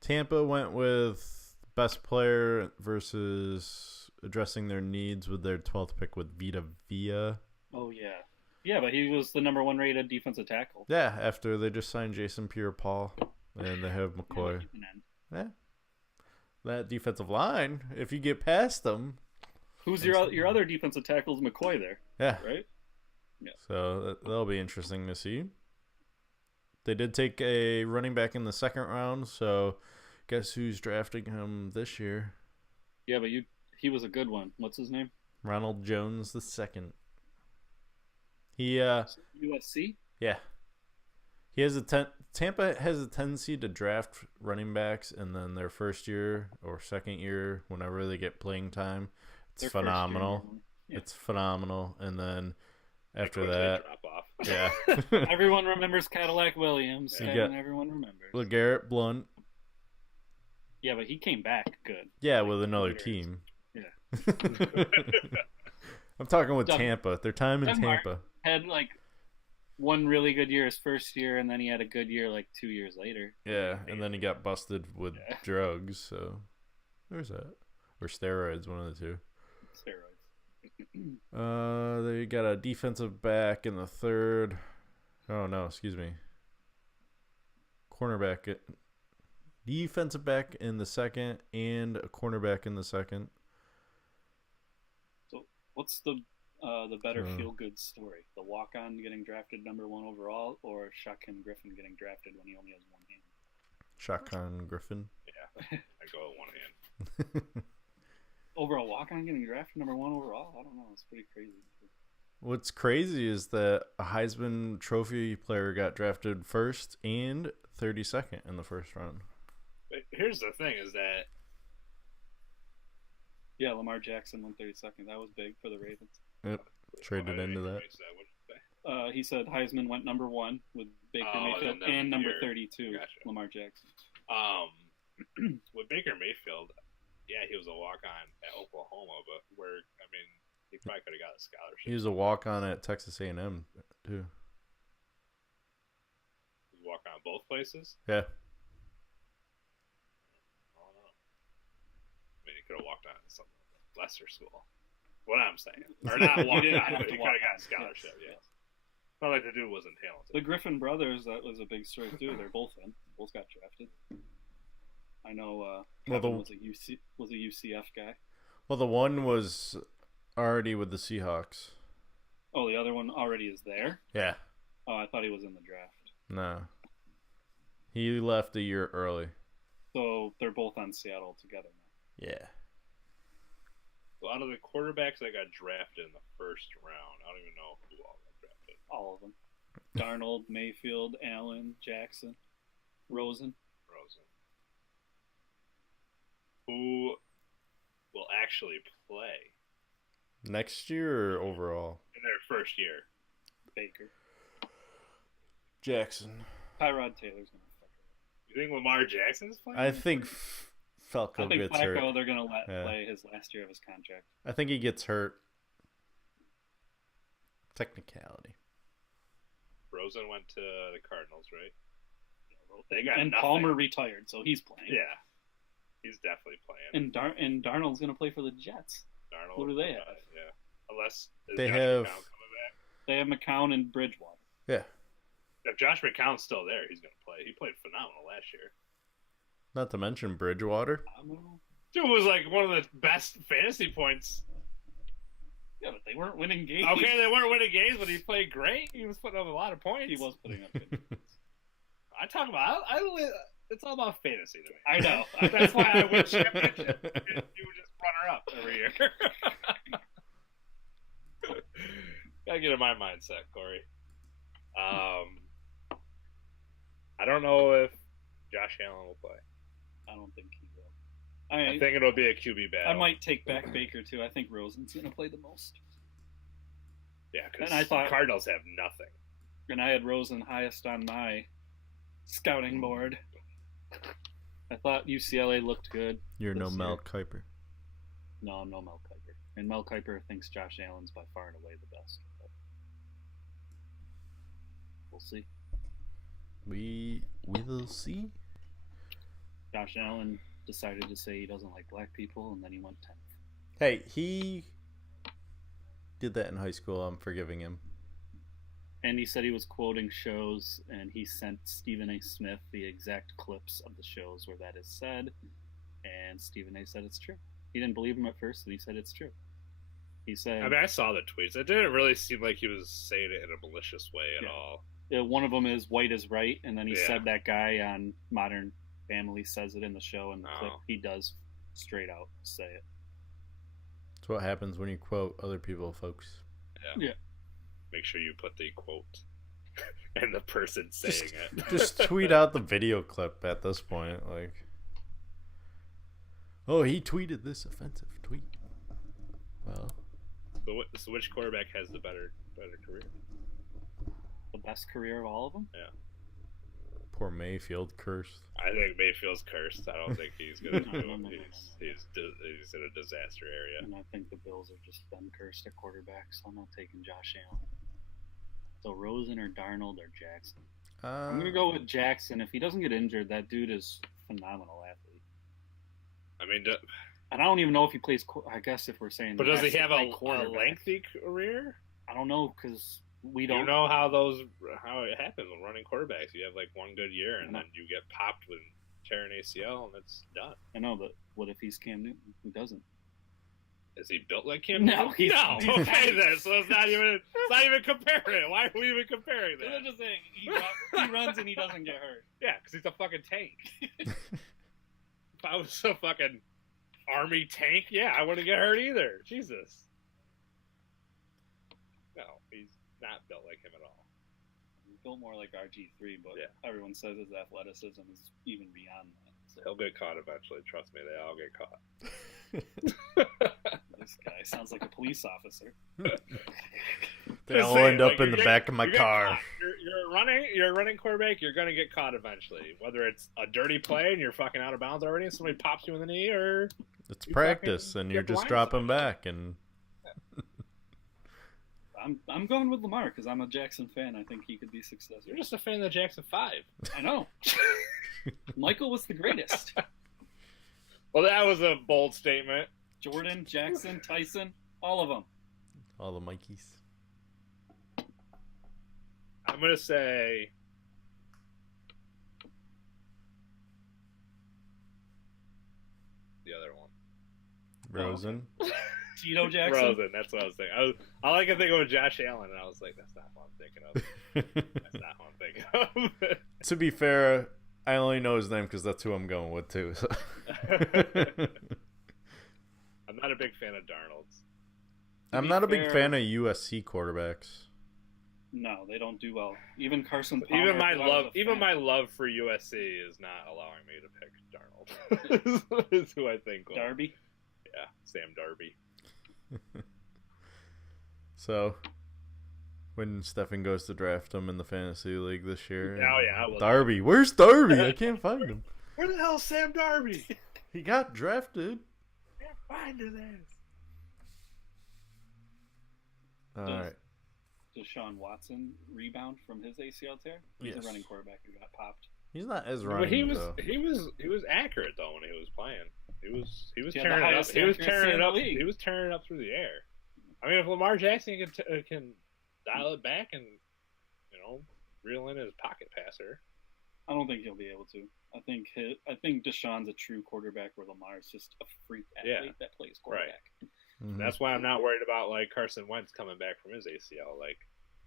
Tampa went with best player versus addressing their needs with their 12th pick with Vita Vea. Oh, yeah. Yeah, but he was the number 1 rated defensive tackle. Yeah, after they just signed Jason Pierre-Paul, and they have McCoy. Yeah. That defensive line, if you get past them. Who's your other defensive tackle is McCoy there, Yeah. right? Yeah. So that'll be interesting to see. They did take a running back in the second round, so guess who's drafting him this year? Yeah, but he was a good one. What's his name? Ronald Jones the second. He USC? Yeah. He has Tampa has a tendency to draft running backs, and then their first year or second year, whenever they get playing time, it's phenomenal. Yeah. It's phenomenal, and then after Quickly that, drop off. yeah. Everyone remembers Cadillac Williams. You and got- everyone remembers. LeGarrette Blount, Yeah, but he came back good. yeah, with another years. team. Yeah. I'm talking with Doug- Tampa. Their time in Doug Martin. Tampa. Had like one really good year his first year, and then he had a good year like 2 years later. Yeah, and then he got busted with Yeah. drugs. So there's that, or steroids, one of the two. Steroids. They got a defensive back in the third. Oh no, excuse me. Cornerback, defensive back in the second, and a cornerback in the second. So what's the better Uh. feel-good story? The walk-on getting drafted number 1 overall, or Shaquem Griffin getting drafted when he only has one hand? Shotgun Griffin. Yeah, I go with one hand. Over a walk-on getting drafted number 1 overall? I don't know. It's pretty crazy. What's crazy is that a Heisman Trophy player got drafted first and 32nd in the first round. But here's the thing: is that Yeah, Lamar Jackson went 32nd. That was big for the Ravens. Yep, traded into that. He said Heisman went number 1 with Baker Oh, Mayfield and then and number your- 32, Gotcha. Lamar Jackson. With Baker Mayfield, yeah, he was a walk-on at Oklahoma, but he probably could have got a scholarship. He was a walk-on at Texas A&M too. He was walk-on both places. Yeah. I don't know. He could have walked on at some lesser school. What I'm saying, or not walked didn't on, have but to he could walk have got on. a scholarship. Yes. Yeah. Not like the dude wasn't talented. The Griffin brothers, that was a big story too. They're both in. Both got drafted. I know Well, Kevin the- was a UCF guy. Well, the one was already with the Seahawks. Oh, the other one already is there? Yeah. Oh, I thought he was in the draft. No. He left a year early. So they're both on Seattle together now. Yeah. So out of the quarterbacks that got drafted in the first round, I don't even know who all got drafted. All of them. Darnold, Mayfield, Allen, Jackson, Rosen. Who will actually play Next year or overall? in their first year? Baker. Jackson. Tyrod Taylor's going to fuck it. You think Lamar Jackson's playing? I think Falco I think gets Flacco, hurt. they're going to let Yeah. play his last year of his contract. I think he gets hurt. Technicality. Rosen went to the Cardinals, right? They got and nothing. Palmer retired, so he's playing. Yeah, he's definitely playing. And Darnold's going to play for the Jets. Darnold, Who do they have? Yeah, unless is They Josh have- McCown coming back. They have McCown and Bridgewater. Yeah. If Josh McCown's still there, he's going to play. He played phenomenal last year. Not to mention Bridgewater. Dude was like one of the best fantasy points. Yeah, but they weren't winning games. Okay, they weren't winning games, but he played great. He was putting up a lot of points. He was putting up good. I talk about. It's all about fantasy to me. I know. That's why I win championships. You would just runner up every year. Gotta get in my mindset, Corey. I don't know if Josh Allen will play. I don't think he will. I think it'll be a QB battle. I might take back Baker too. I think Rosen's going to play the most. Yeah, because And I thought- the Cardinals have nothing. And I had Rosen highest on my scouting board. I thought UCLA looked good. You're no this Mel year. Kiper. No, I'm no Mel Kiper. And Mel Kiper thinks Josh Allen's by far and away the best. But we'll see. We will see. Josh Allen decided to say he doesn't like black people, and then he went 10th. Hey, he did that in high school. I'm forgiving him. And he said he was quoting shows, and he sent Stephen A. Smith the exact clips of the shows where that is said, and Stephen A. said it's true. He didn't believe him at first, and he said it's true. He said... I mean, I saw the tweets. It didn't really seem like he was saying it in a malicious way at all. one of them is white is right, and then he Yeah. said that guy on Modern Family says it in the show, and the clip Oh. he does straight out say it. That's what happens when you quote other people, folks. Yeah. Make sure you put the quote and the person saying it. Just tweet out the video clip at this point. Like, oh, he tweeted this offensive tweet. Well, So which quarterback has the better career? The best career of all of them? Yeah. poor Mayfield cursed. I think Mayfield's cursed. I don't think he's going to do No, it. no. He's in a disaster area. And I think the Bills have just been cursed at quarterback, so I'm not taking Josh Allen. So Rosen or Darnold or Jackson. I'm going to go with Jackson. If he doesn't get injured, that dude is a phenomenal athlete. I mean, And I don't even know if he plays, I guess if we're saying... but does he have a quarterback. lengthy career? I don't know, because we You don't... know how it happens when running quarterbacks. You have like one good year, and then you get popped with tearing ACL, and it's done. I know, but what if he's Cam Newton? Who doesn't? Is he built like Cam No, Newton? he's No. not. Okay, then. So it's not even comparing. Why are we even comparing that? I'm just saying, he runs and he doesn't get hurt. Yeah, because he's a fucking tank. If I was a fucking army tank, yeah, I wouldn't get hurt either. Jesus. No, he's not built like him at all. He's built more like RG3, but Yeah. everyone says his athleticism is even beyond that. So He'll get caught eventually. Trust me, they all get caught. this guy sounds like a police officer. They Just all saying, end up like, in you the get- back of my you get car. caught. You're a running quarterback. You're gonna get caught eventually. Whether it's a dirty play and you're fucking out of bounds already, and somebody pops you in the knee, or It's You practice, fucking and you're get just blindsided. dropping back. And I'm going with Lamar because I'm a Jackson fan. I think he could be successful. you're just a fan of the Jackson 5. I know. Michael was the greatest. Well, that was a bold statement. Jordan, Jackson, Tyson, all of them. all the Mikeys. I'm gonna say the other one. Rosen. Tito Jackson. Rosen. That's what I was thinking. I like to think of Josh Allen, and I was like, that's not what I'm thinking of. That's not what I'm thinking of. To be fair, I only know his name because that's who I'm going with too. So. I'm Not a big fan of Darnold's. I'm be not a big fair- fan of USC quarterbacks. No, they don't do well. Even Carson Palmer. Even my who I love, was a even fan my of. love for USC is not allowing me to pick Darnold. Is who I think will. Darby. Yeah, Sam Darby. So, when Stefan goes to draft him in the fantasy league this year, Oh, yeah, I will. Darby, where's Darby? I can't find him. Where the hell is Sam Darby? He got drafted. Can't find his ass. All right. Deshaun Watson rebound from his ACL tear? He's Yes. a running quarterback who got popped. He's not as But running he was though. accurate though when he was playing. He was He had the tearing it up. highest He was accuracy tearing in it the up. league. He was tearing it up through the air. I mean, if Lamar Jackson can dial it back and reel in his pocket passer. I don't think he'll be able to. I think Deshaun's a true quarterback where Lamar's just a freak athlete that plays quarterback. Mhm. That's why I'm not worried about like Carson Wentz coming back from his ACL. Like,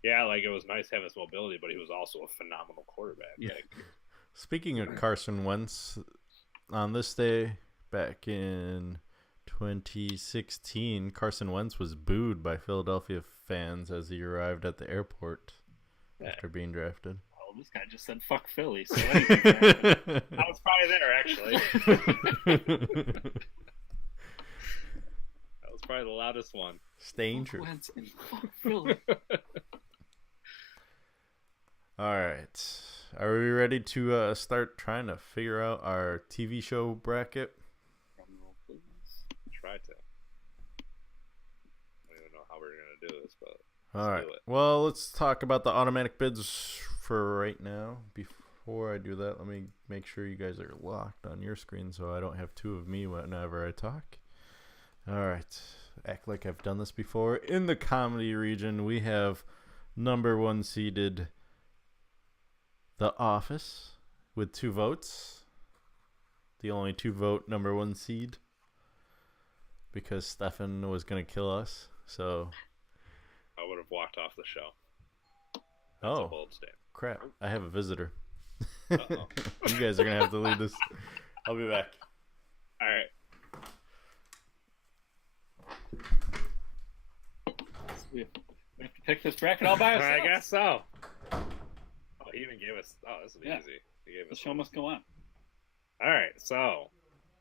yeah, like it was nice having his mobility, but he was also a phenomenal quarterback. Yeah. Like, Speaking of Carson Wentz, on this day back in 2016, Carson Wentz was booed by Philadelphia fans as he arrived at the airport after being drafted. Oh, this guy just said fuck Philly, so anything can happen. I was probably there actually. That was probably the loudest one. Staying true. Wentz and fuck Philly. All right. Are we ready to start trying to figure out our TV show bracket? Drum roll, please. Try to. I don't even know how we're gonna do this, but All right. do it. Well, let's talk about the automatic bids for right now. Before I do that, let me make sure you guys are locked on your screen so I don't have two of me whenever I talk. All right. Act like I've done this before. In the comedy region, we have number 1 seeded The Office with 2 votes. The only 2 vote number 1 seed. Because Stefan was going to kill us. So, I would have walked off the show. That's a oh, bold statement. crap. I have a visitor. Uh-oh. You guys are going to have to lead this. I'll be back. All right. We have to pick this bracket all by I ourselves. guess so. Oh, he even gave us. Oh, this is Yeah. easy. He gave The us. show must go on. All right. So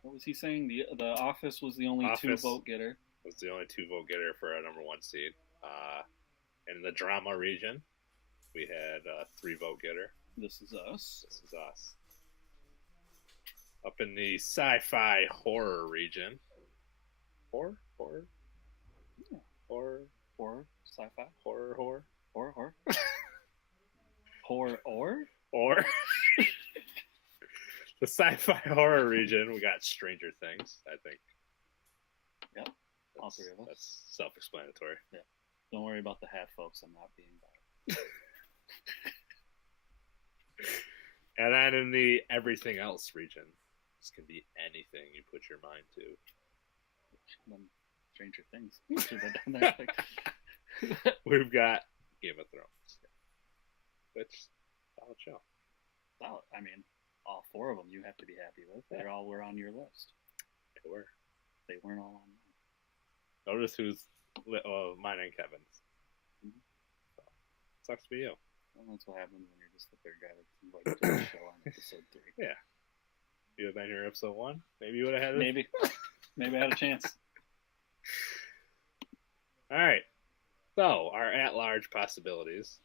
What was he saying? The Office was the only Office. 2 vote getter. was the only 2 vote getter for our number 1 seed. In the drama region, we had a 3 vote getter. This is us. This is us. Up in the sci-fi horror region. Horror, Horror, sci-fi, horror. horror. Horror? Or the sci-fi horror region, we got Stranger Things, I think. Yep. All 3 of us. That's self-explanatory. Don't worry about the hat, folks. I'm not being biased. And then in the everything else region, this can be anything you put your mind to. Then Stranger Things. Should have done that. We've got Game of Thrones, which solid show. Solid. I mean, all 4 of them you have to be happy with. They all were on your list. They were. They weren't all on mine. Notice who's mine and Kevin's. So, sucks to be you. Well, that's what happens when you're just the 3rd guy that's invited to the show on episode 3. Yeah. You had been here episode 1. Maybe you would have had it. Maybe. Maybe I had a chance. All right. So our at-large possibilities.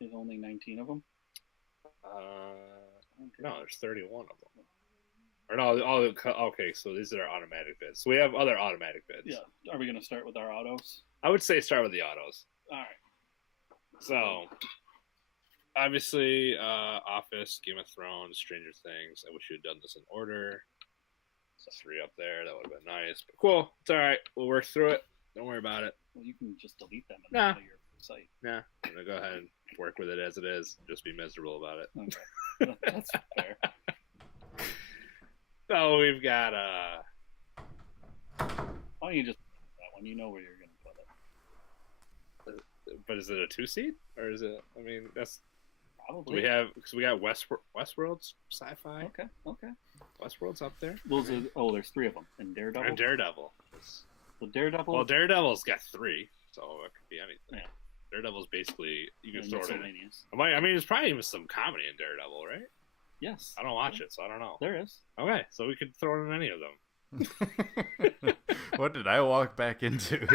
There's only 19 of them. No, there's 31 of them. Or no, okay. So these are automatic bids. So we have other automatic bids. Yeah. Are we going to start with our autos? I would say start with the autos. All right. So, obviously, Office, Game of Thrones, Stranger Things. I wish you had done this in order. So 3 up there. That would have been nice. But cool. It's all right. We'll work through it. Don't worry about it. Well, you can just delete them and Nah. out of your site. Nah. I'm going to go ahead and work with it as it is. Just be miserable about it. Okay. That's fair. So, we've got, Why don't you just that one? You know where you're going to put it. but is it a 2 seed? Or is it, I mean, that's Do we have because we got Westworld's sci-fi. Okay. Westworld's up there. There's 3 of them, and Daredevil. And Daredevil. So Daredevil. Well, Daredevil's got 3, so it could be anything. Yeah. Daredevil's basically you can And throw it in. miscellaneous. I mean, there's probably even some comedy in Daredevil, right? Yes. I don't watch it, so I don't know. There is. Okay, so we could throw it in any of them. What did I walk back into?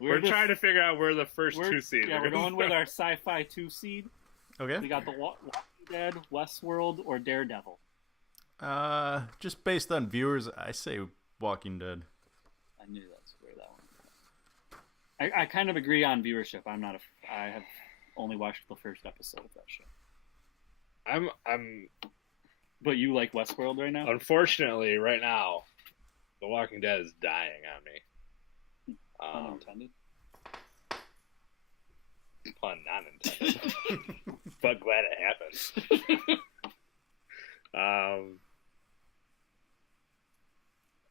We're trying to figure out where the first 2 seeds. Yeah, we're going with our sci-fi 2 seed. Okay. We got the Walking Dead, Westworld, or Daredevil. Just based on viewers, I say Walking Dead. I knew that's where that one. I kind of agree on viewership. I have only watched the first episode of that show. I'm. But you like Westworld right now? Unfortunately, right now, The Walking Dead is dying on me. Unintended. Pun not intended. But glad it happened.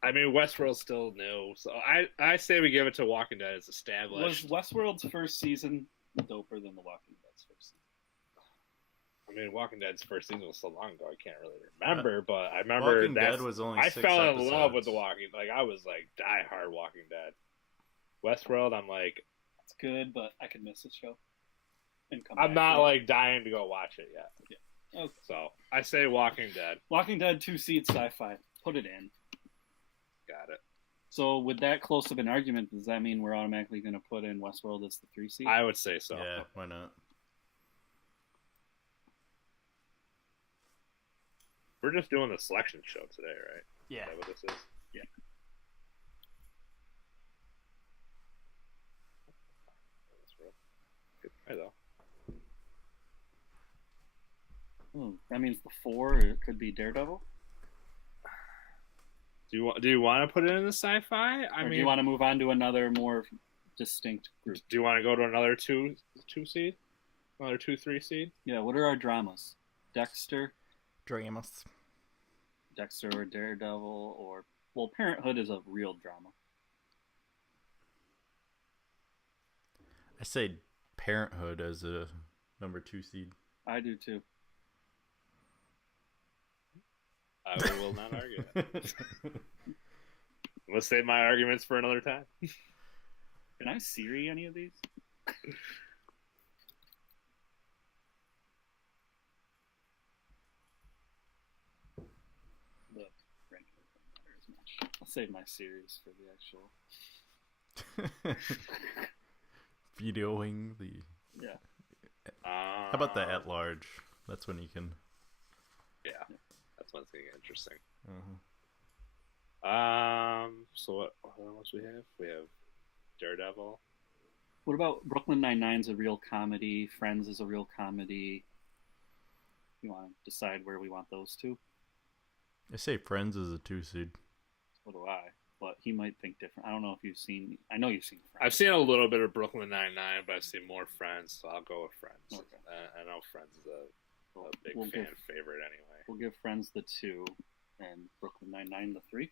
I mean, Westworld's still new, so I say we give it to Walking Dead. It's established. Was Westworld's first season doper than The Walking Dead's first season? I mean, Walking Dead's first season was so long ago, I can't really remember. But I remember Walking Dead was only I 6 fell in episodes. love with The Walking. Like I was like die-hard Walking Dead. Westworld, I'm like, It's good, but I could miss the show. And come I'm back not to it. like dying to go watch it yet. Yeah. Okay. So I say Walking Dead. Walking Dead 2 seed sci-fi. Put it in. Got it. So with that close of an argument, does that mean we're automatically going to put in Westworld as the 3 seed? I would say so. Yeah, why not? We're just doing the selection show today, right? Yeah. Is that what this is? Yeah. Good try, though. That means the 4, it could be Daredevil. Do you want to put it in the sci-fi? Or do you want to move on to another more distinct group? Do you want to go to another two seed? Another 2-3 seed? Yeah, what are our dramas? Dexter or Daredevil, or... Well, Parenthood is a real drama. I say Parenthood as a number 2 seed. I do too. I will not argue that. Let's save my arguments for another time. Can I Siri any of these? Look, ranking doesn't matter as much. I'll save my series for the actual. Videoing the. Yeah. How about the at large? That's when you can. Yeah, that's one thing interesting. Uh-huh. So what else we have? We have Daredevil. What about Brooklyn Nine-Nine's a real comedy? Friends is a real comedy. You want to decide where we want those two? I say Friends is a 2 seed. So do I. But he might think different. I don't know if you've seen... I know you've seen Friends. I've seen a little bit of Brooklyn Nine-Nine, but I've seen more Friends, so I'll go with Friends. Okay. I know Friends is a big We'll fan give- favorite anyway. We'll give Friends the 2 and Brooklyn Nine-Nine the 3.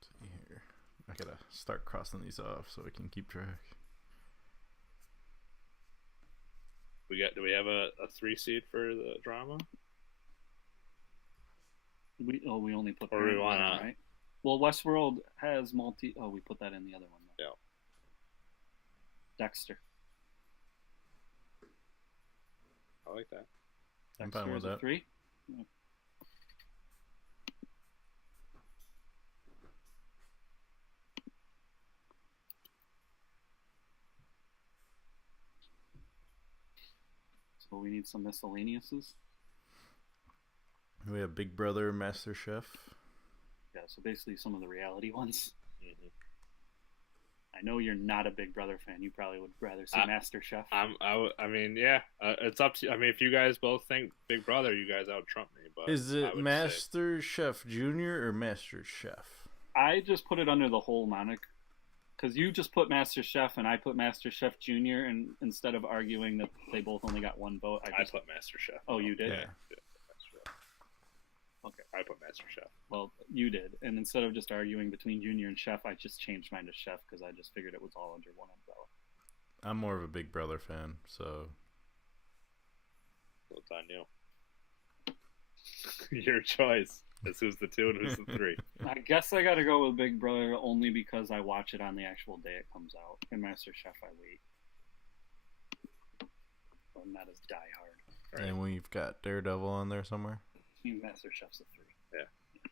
Let's see here. I gotta start crossing these off so we can keep track. Do we have a 3 seed for the drama? We only put Or we Parenthood wanna- in, right? Well, Westworld has multi... Oh, we put that in the other one. Though. Yeah. Dexter. I like that. I'm Dexter fine with is a that. 3. Yeah. So we need some miscellaneouses. We have Big Brother, Master Chef. Yeah, so basically some of the reality ones. Mm-hmm. I know you're not a Big Brother fan. You probably would rather see Master Chef. I mean, yeah, it's up to. I mean, if you guys both think Big Brother, you guys out trump me. But Is I it would Master Chef Junior or Master Chef? I just put it under the whole moniker. Because you just put Master Chef and I put Master Chef Junior, and instead of arguing that they both only got one vote, I put Master Chef. Oh, you did? Yeah. Okay. I put Master Chef. Well, you did, and instead of just arguing between Junior and Chef, I just changed mine to Chef because I just figured it was all under one umbrella. I'm more of a Big Brother fan, so It's on you. Your choice. This who's the 2 and who's the 3. I guess I got to go with Big Brother only because I watch it on the actual day it comes out. And Master Chef, I wait. So I'm not as diehard. Right. And we've got Daredevil on there somewhere. I mean, Master Chef's a 3. Yeah.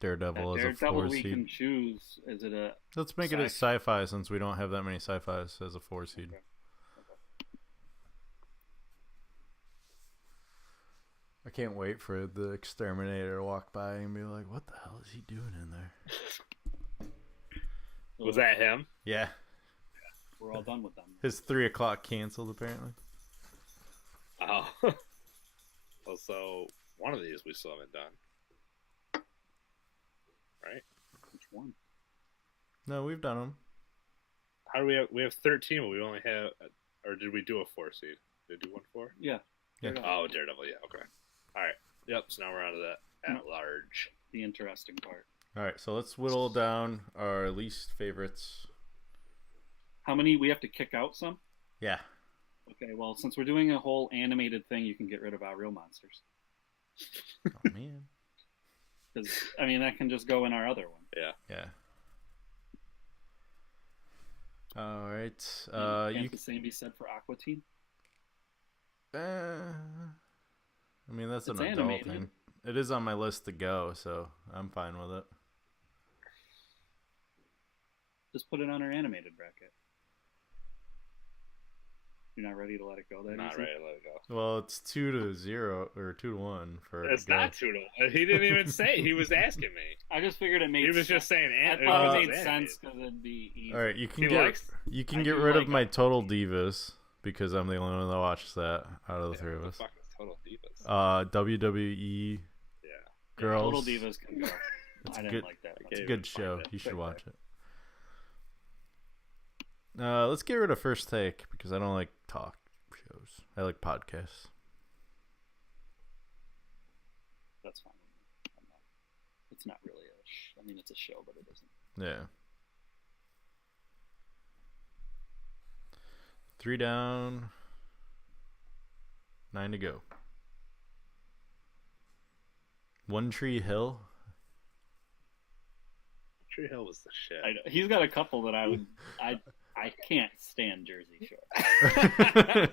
Daredevil is a Daredevil 4 we seed. can choose. Is it a... Let's make it a sci-fi since we don't have that many sci-fis as a 4 seed. Okay. I can't wait for the exterminator to walk by and be like, "What the hell is he doing in there?" Was that him? Yeah, We're all done with them. his 3 o'clock canceled apparently. Oh. Well, so one of these we still haven't done. Right? Which one? No, we've done them. How do we have? We have 13, but we only have. Or did we do a 4 seed? Did we do 1 4? Yeah. Yeah. Oh, Daredevil. Yeah. Okay. All right. Yep. So now we're on to that at large. The interesting part. All right, so let's whittle down our least favorites. How many? We have to kick out some? Yeah. Okay, well, since we're doing a whole animated thing, you can get rid of our real monsters. Oh man. Because, I mean, that can just go in our other one. Yeah. Yeah. All right. Can't You. the same be said for Aqua Teen? I mean, that's It's an adult animated. thing. It is on my list to go, so I'm fine with it. Just put it on our animated bracket. You're not ready to let it go that Not easy? ready to let it go. Well, it's 2-0 or 2-1 for it It's to go. not 2 to 1. He didn't even say. He was asking me. I just figured it made He was sense. just saying. I thought it made sense because it'd be easy. All right, you can He get likes- you can I get do rid like of my that. Total Divas because I'm the only one that watches that out of the three of What us. the fuck is Total Divas? WWE Yeah. girls. Total Divas can go. It's I a didn't good, like that. it's a Can't good even show. find it. You should Right watch it. Let's get rid of First Take because I don't like talk shows. I like podcasts. That's fine. It's not really I mean, it's a show, but it isn't. Yeah. 3 down, 9 to go. One Tree Hill. Tree Hill was the shit. I know. He's got a couple that I can't stand Jersey Shore.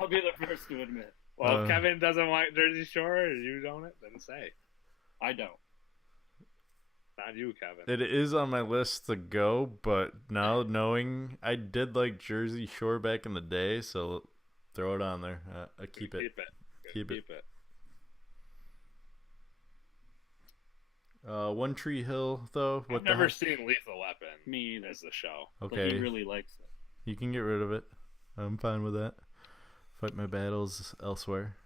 I'll be the first to admit. Well, if Kevin doesn't like Jersey Shore, or you don't it, then say. I don't. Not you, Kevin. It is on my list to go, but now knowing I did like Jersey Shore back in the day, so throw it on there. I keep it. Keep it. Keep it. Keep it. One Tree Hill, though. What I've the never heck? seen Lethal Weapon. Me either. As the show. But Okay, he really likes it. you can get rid of it. I'm fine with that. Fight my battles elsewhere.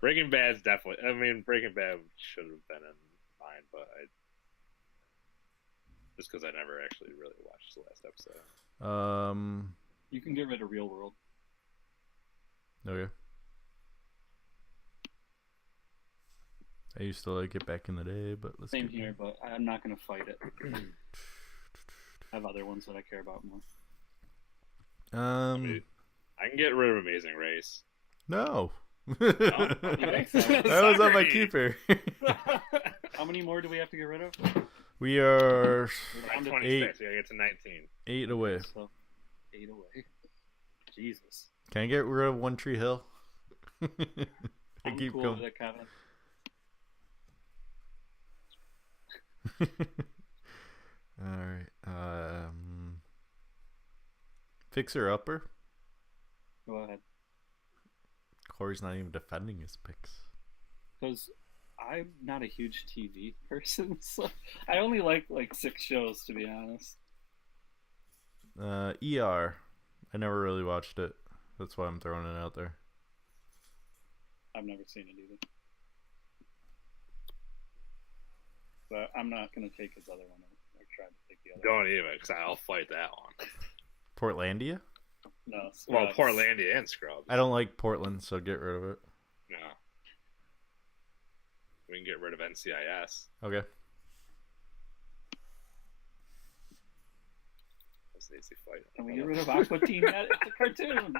Breaking Bad's definitely. I mean, Breaking Bad should have been in mine, but just because I never actually really watched the last episode. You can get rid of Real World. Okay. I used to like it back in the day, but let's Same get- here, but I'm not going to fight it. I have other ones that I care about more. I mean, I can get rid of Amazing Race. No. makes sense. That was on my Sorry. keeper. How many more do we have to get rid of? We are We're down to 26. You gotta get to 19. 8 away. So, 8 away. Jesus. Can I get rid of One Tree Hill? I I'm keep cool going. with it, Kevin. All right. Fixer Upper. Go ahead. Corey's not even defending his picks. Because I'm not a huge TV person, so I only like 6 shows, to be honest. ER. I never really watched it. That's why I'm throwing it out there. I've never seen it either. But I'm not going to take his other one. I tried to take the other one. Don't even, because I'll fight that one. Portlandia? No. Well, Scrubs. Portlandia and Scrubs. I don't like Portland, so get rid of it. No. We can get rid of NCIS. Okay. That's an easy fight. Can we get rid of Aqua Teen? It's a cartoon.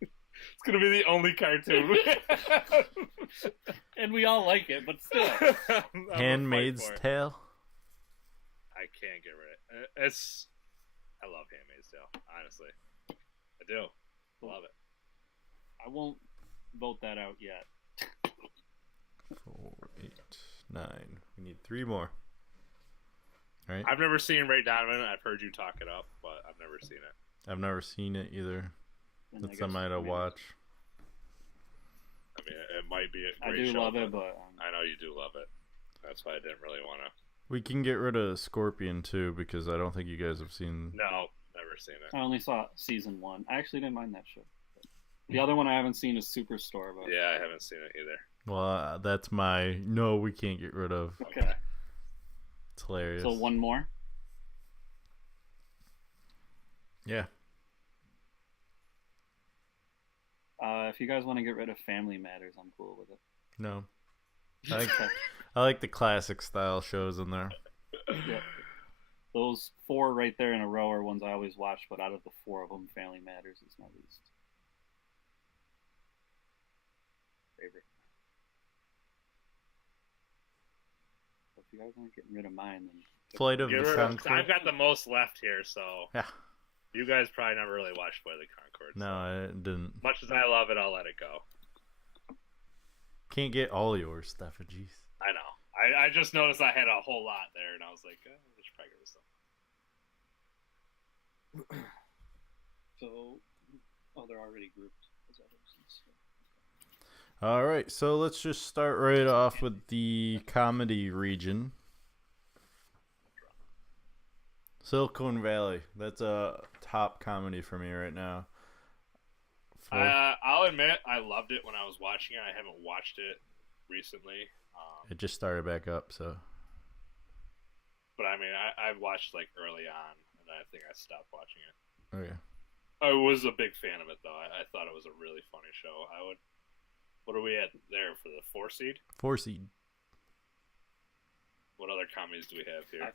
It's gonna be the only cartoon. And we all like it, but still. I'm gonna Handmaid's fight for it. Tale. I can't get rid of it. I love Handmaid's Tale. Honestly, I do. Love it. I won't vote that out yet. 4, 8, 9. We need 3 more. All right. I've never seen Ray Donovan. I've heard you talk it up, but I've never seen it. I've never seen it either. And I That's guess something to maybe- watch. I mean, it might be a I great do show. love it, but I know you do love it. That's why I didn't really want to. We can get rid of Scorpion too because I don't think you guys have seen. No, never seen it. I only saw season 1. I actually didn't mind that show. The other one I haven't seen is Superstore, but Yeah, I haven't seen it either. Well, that's my no. We can't get rid of. okay. It's hilarious. So one more. Yeah. If you guys want to get rid of Family Matters, I'm cool with it. No. I like the classic style shows in there. Yeah. Those 4 right there in a row are ones I always watch, but out of the 4 of them, Family Matters is my least favorite. So if you guys aren't getting rid of mine, then Flight of Get the rid of- Conchords. I've got the most left here, so Yeah. you guys probably never really watched Flight of the Conchords. No, I didn't. Much as I love it, I'll let it go. Can't get all yours, Stefan. Jeez. I know. I just noticed I had a whole lot there, and I was like, I should probably get rid of some. so they're already grouped as others. All right, so let's just start right off with the comedy region. Silicon Valley. That's a top comedy for me right now. I'll admit I loved it when I was watching it. I haven't watched it recently. It just started back up, so. But I mean, I watched like early on, and I think I stopped watching it. Okay. I was a big fan of it, though. I thought it was a really funny show. What are we at there for the 4 seed? 4 seed. What other comedies do we have here? I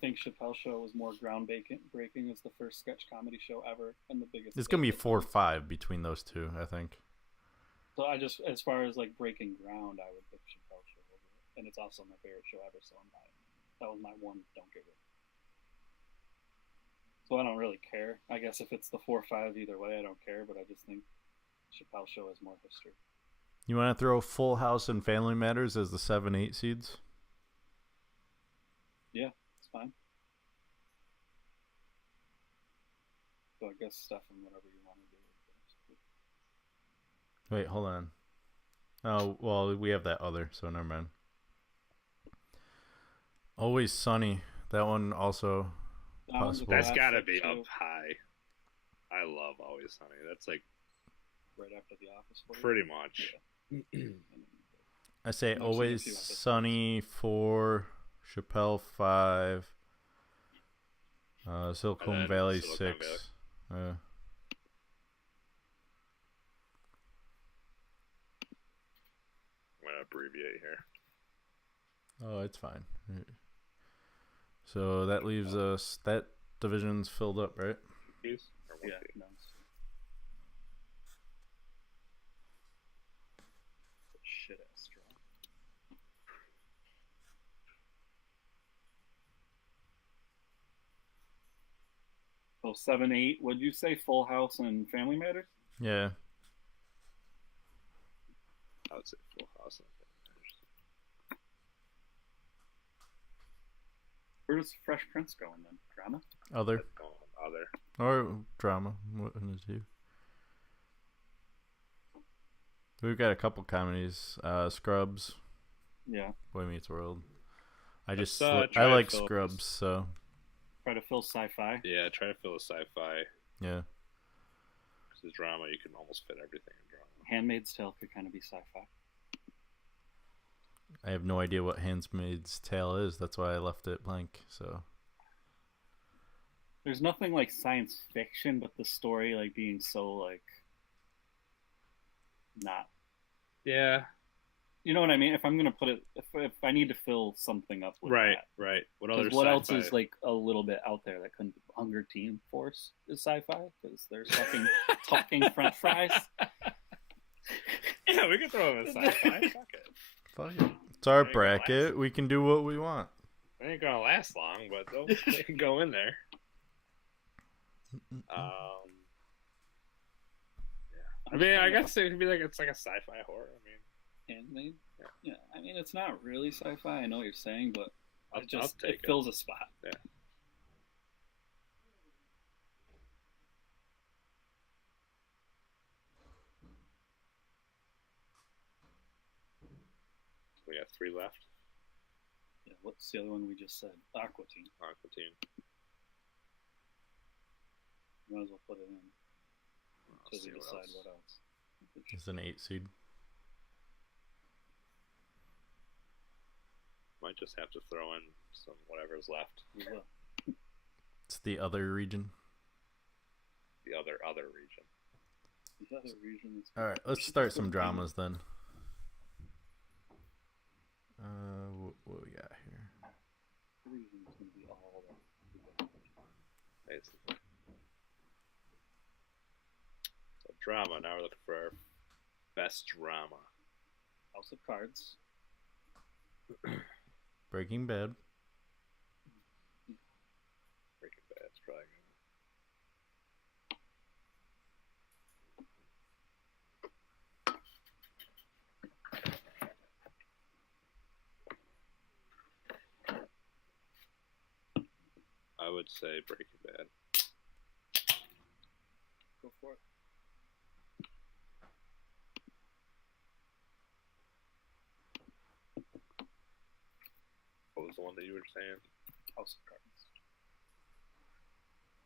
think Chappelle Show was more groundbreaking as the first sketch comedy show ever and the biggest. It's gonna be 4 or 5 between those two, I think. So I just, as far as like breaking ground, I would pick Chappelle Show over it, and it's also my favorite show ever. So that was my one. Don't get rid. So I don't really care. I guess if it's the 4 or 5 either way, I don't care. But I just think Chappelle Show has more history. You want to throw Full House and Family Matters as the 7, 8 seeds? Yeah, it's fine. So I guess Stefan, whatever you want to do. Wait, hold on. Oh, well, we have that other, so never mind. Always Sunny. That one also possible. That's gotta classic be show. up high. I love Always Sunny. That's like Right after The Office. for you. pretty much. I say I've seen a Always few episodes. Sunny 4, Chappelle 5, Silicon then Valley Silicon 6. I'm gonna abbreviate here. Oh, it's fine. So that leaves us, that division's filled up, right? Keys? Or one Yeah, key? no. Shit ass draw. So 7, 8. Would you say Full House and Family Matters? Yeah. I would say Full House. Where does Fresh Prince go in then? Drama? Other. Other. Or drama. One of the two. We've got a couple comedies. Scrubs. Yeah. Boy Meets World. I Let's, just try I like to fill- Scrubs, so Try to fill sci-fi. Yeah, try to fill a sci-fi. yeah. Because the drama, you can almost fit everything in drama. Handmaid's Tale could kind of be sci-fi. I have no idea what Handmaid's Tale is. That's why I left it blank. So There's nothing like science fiction, but the story like being so like not. Yeah. You know what I mean? If I'm gonna put it, if I need to fill something up with Right. that, Right. What 'cause other? what else sci-fi? is like a little bit out there that couldn't? Hunger Team Force is sci-fi because there's fucking talking French fries. Yeah, we can throw him in sci-fi. Fuck it. Fuck it. It's our Ain't gonna last. bracket. We can do what we want. It ain't gonna last long, but they can go in there. Yeah. I mean, I guess it could be like it's like a sci-fi horror. I mean, Handmade. Yeah, I mean it's not really sci-fi. I know what you're saying, but I'll it take it. fills a spot. Yeah. We got 3 left. Yeah, what's the other one we just said? Aqua Teen. Aqua Teen. Might as well put it in until see we what decide else. what else. It's an 8 seed. Might just have to throw in some whatever's left. We will. It's the other region. The other region. The other region is. All right, let's start some dramas then. What we got here? The region is going to be all the. Basically. So drama. Now we're looking for our best drama. House of Cards. Breaking Bad. Breaking Bad's probably gonna. I would say Breaking Bad. Go for it. What was the one that you were saying? House of Cards.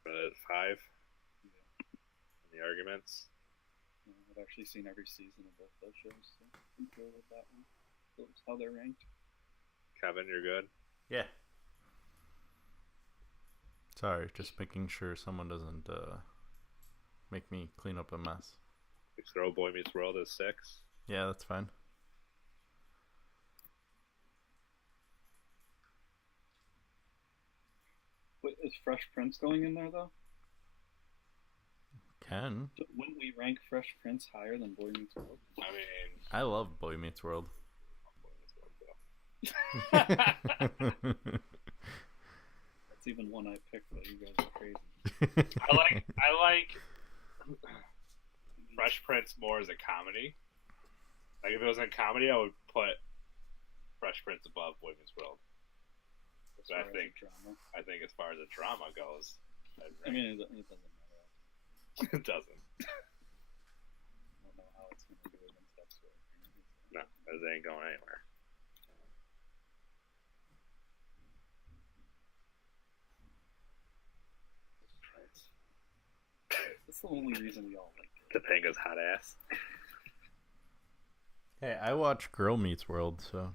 5. Yeah. And the arguments. I've actually seen every season of both those shows, so I'm cool with that one. That's how they're ranked. Kevin, you're good. Yeah. Sorry, just making sure someone doesn't make me clean up a mess. Throw Boy Meets World is 6. Yeah, that's fine. Wait, is Fresh Prince going in there though? Can. Wouldn't we rank Fresh Prince higher than Boy Meets World? I mean, I love Boy Meets World. That's even one I picked, but you guys are crazy. I like Fresh Prince more as a comedy. Like if it was a comedy, I would put Fresh Prince above Boy Meets World. But I think as far as the drama goes, I mean, it doesn't matter. it doesn't. I don't know how it's going to do against that story. No, it ain't going anywhere. That's the only reason we all like it. Topanga's hot ass. Hey, I watch Girl Meets World, so.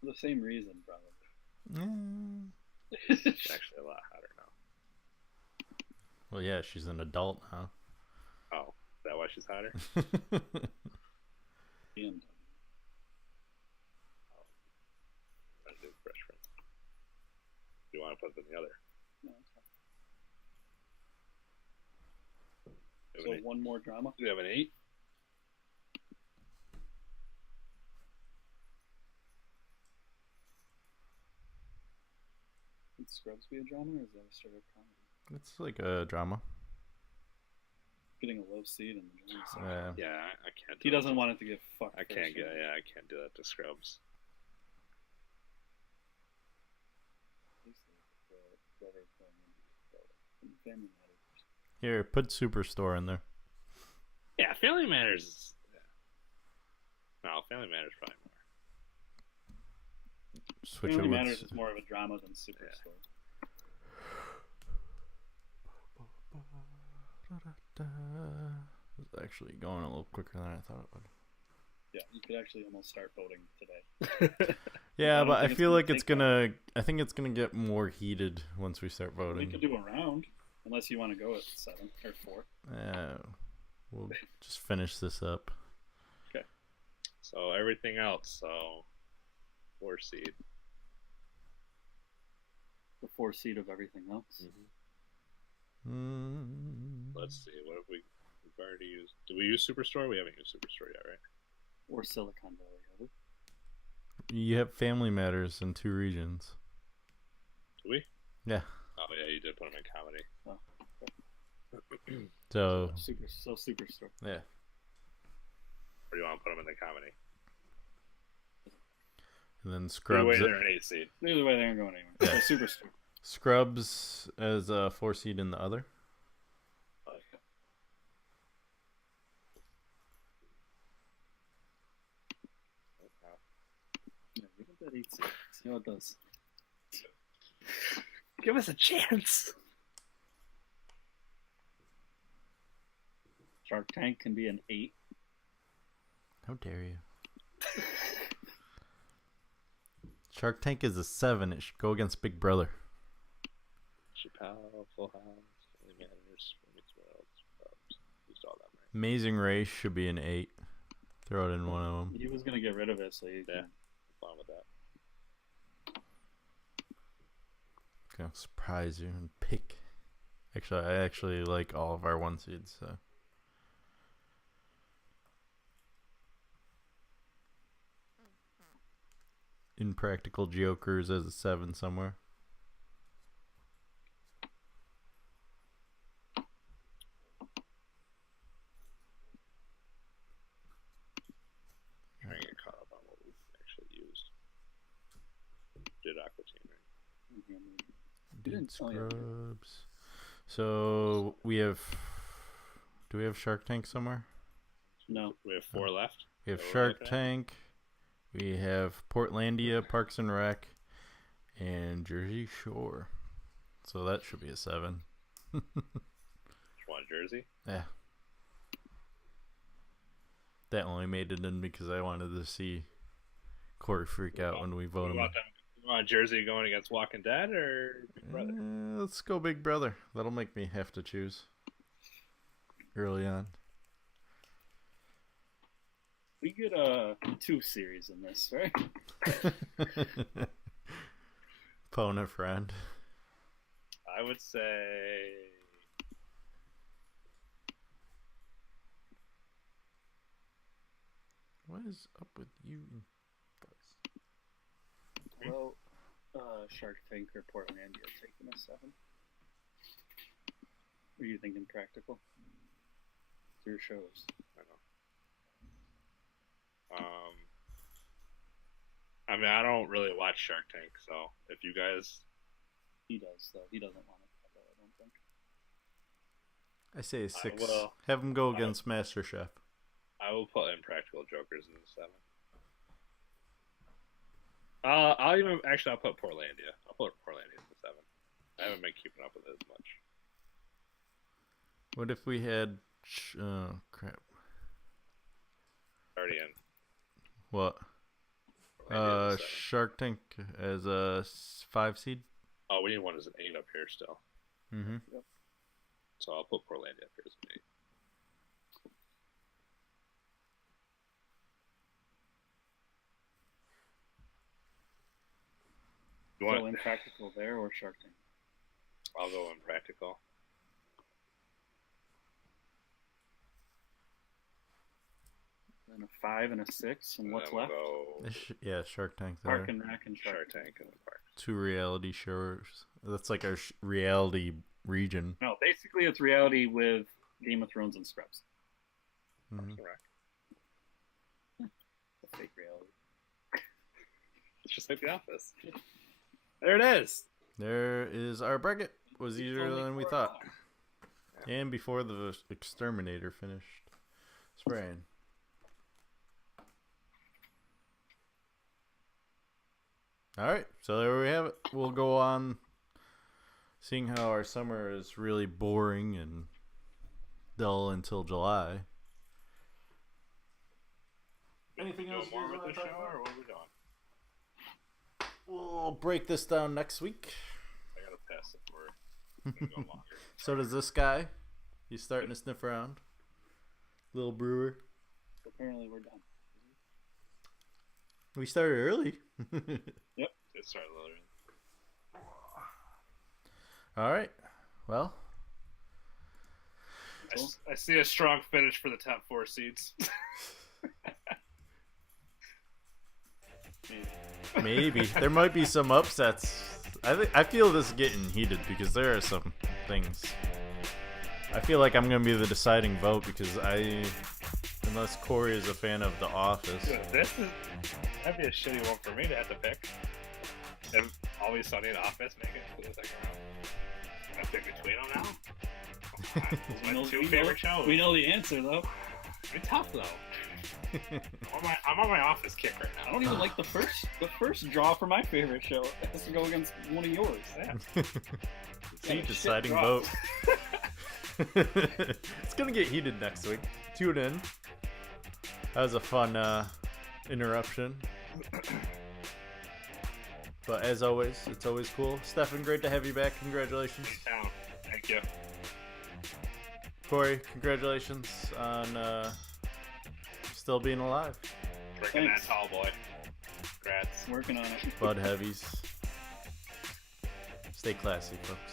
For the same reason, probably. It's actually a lot hotter now. Well, yeah, she's an adult now. Oh, is that why she's hotter? And I do Fresh Prince. Do you want to put them in the other? no, it's fine. So one more drama. Do you have an 8? Would Scrubs be a drama, or is that a straight up comedy? It's like a drama. Getting a low seed in the drama. Yeah. Yeah, I can't. He doesn't want it to get fucked. I can't get. Yeah, I can't do that to Scrubs. Family Matters. Here, put Superstore in there. Yeah, Family Matters. No, Family Matters probably more. Switch Family it with. Matters is more of a drama than Superstore. It's actually going a little quicker than I thought it would. Yeah, you could actually almost start voting today. Yeah, I don't but I think it's feel gonna like it's take gonna. I think it's gonna get more heated once we start We voting. could do a round, unless you want to go at 7 or 4. We'll just finish this up. So everything else, so 4 seed. The 4 seed of everything else. Let's see. What have we've already used? Did we use Superstore? We haven't used Superstore yet, right? Or Silicon Valley, have we? You have Family Matters in 2 regions. Do we? Yeah. Oh yeah, you did put them in comedy. So Superstore. yeah. Or do you want to put them in the comedy? And then Either Scrubs. way, they're an 8 seed. Either way, they aren't going anywhere. So Superstore. Scrubs as a 4 seed in the other. Yeah, we got that 8 seed. See how it does. Give us a chance. Shark Tank can be an 8. How dare you? Shark Tank is a 7. It should go against Big Brother. Chappelle, Full House, Family Matters, Mixed World, Scrubs. Used all them, right? Amazing Race should be an 8. Throw it in one of them. He was gonna get rid of it, so you Yeah, I'm fine with that. Gonna surprise you and pick. Actually, I actually like all of our 1 seeds. So. Impractical Jokers as a 7 somewhere. Trying to get caught up on what we've actually used. Did Aqua Team, right? Did Oh, yeah. Scrubs. So we have. Do we have Shark Tank somewhere? No. We have 4 left. We have Is that what we're Shark looking at? Tank. We have Portlandia, Parks and Rec, and Jersey Shore. So that should be a 7. Just want Jersey. Yeah. That only made it in because I wanted to see Corey freak out when we vote him. You want Jersey going against Walking Dead or Big Brother? Let's go Big Brother. That'll make me have to choose early on. We get 2 series in this, right? Phone a friend. I would say What is up with you? Well, Shark Tank or Portlandia taking a 7. Or are you thinking practical? It's your shows. I know. I mean, I don't really watch Shark Tank, so if you guys, He does, though. He doesn't want it, though, I don't think. I say a 6. will. Have him go against MasterChef. I will put Impractical Jokers in the 7. I'll put Portlandia. I'll put Portlandia in the 7. I haven't been keeping up with it as much. What if we had? Oh crap! Already in. What? Portlandia is a 7. Shark Tank as a 5 seed. Oh, we need one as an 8 up here still. Mm-hmm. So I'll put Portlandia up here as an 8. You So want? Impractical there or Shark Tank? I'll go Impractical. Then a 5 and a 6, and what's Then we'll left? Go Yeah, Shark Tank there. Park and Rec and Shark Shark Tank. Tank and the park. 2 reality shows. That's like our reality region. No, basically it's reality with Game of Thrones and Scrubs. Mhm. Correct. The fake reality. It's just like The Office. There it is. There is our bracket. Was easier only than we 4 thought. o'clock. And before the exterminator finished spraying. Alright, so there we have it. We'll go on seeing how our summer is really boring and dull until July. Anything doing else you more guys with wanna the show, talk about? or what are we doing? We'll break this down next week. I gotta pass it for gonna go longer. So does this guy. He's starting to sniff around. Little brewer. Apparently, we're done. We started early. Yep. It started a little early. All right. Well, I see a strong finish for the top 4 seeds. maybe there might be some upsets. I feel this is getting heated because there are some things. I feel like I'm gonna be the deciding vote because unless Corey is a fan of The Office. Dude, that'd be a shitty one for me to have to pick. And Always Sunny in the Office make it to the second round. I pick between them now. Those are my 2 favorite shows. We know the answer though. It's tough though. I'm on my Office kick right now. I don't even like the first draw for my favorite show. It has to go against one of yours. Yeah. See, a deciding shit vote. It's gonna get heated next week. Tune in. That was a fun interruption. But as always, it's always cool. Stefan, great to have you back. Congratulations. Down. Thank you. Corey, congratulations on still being alive. Freaking that Thanks. tall boy. Congrats. Working on it. Bud Heavies. Stay classy, folks.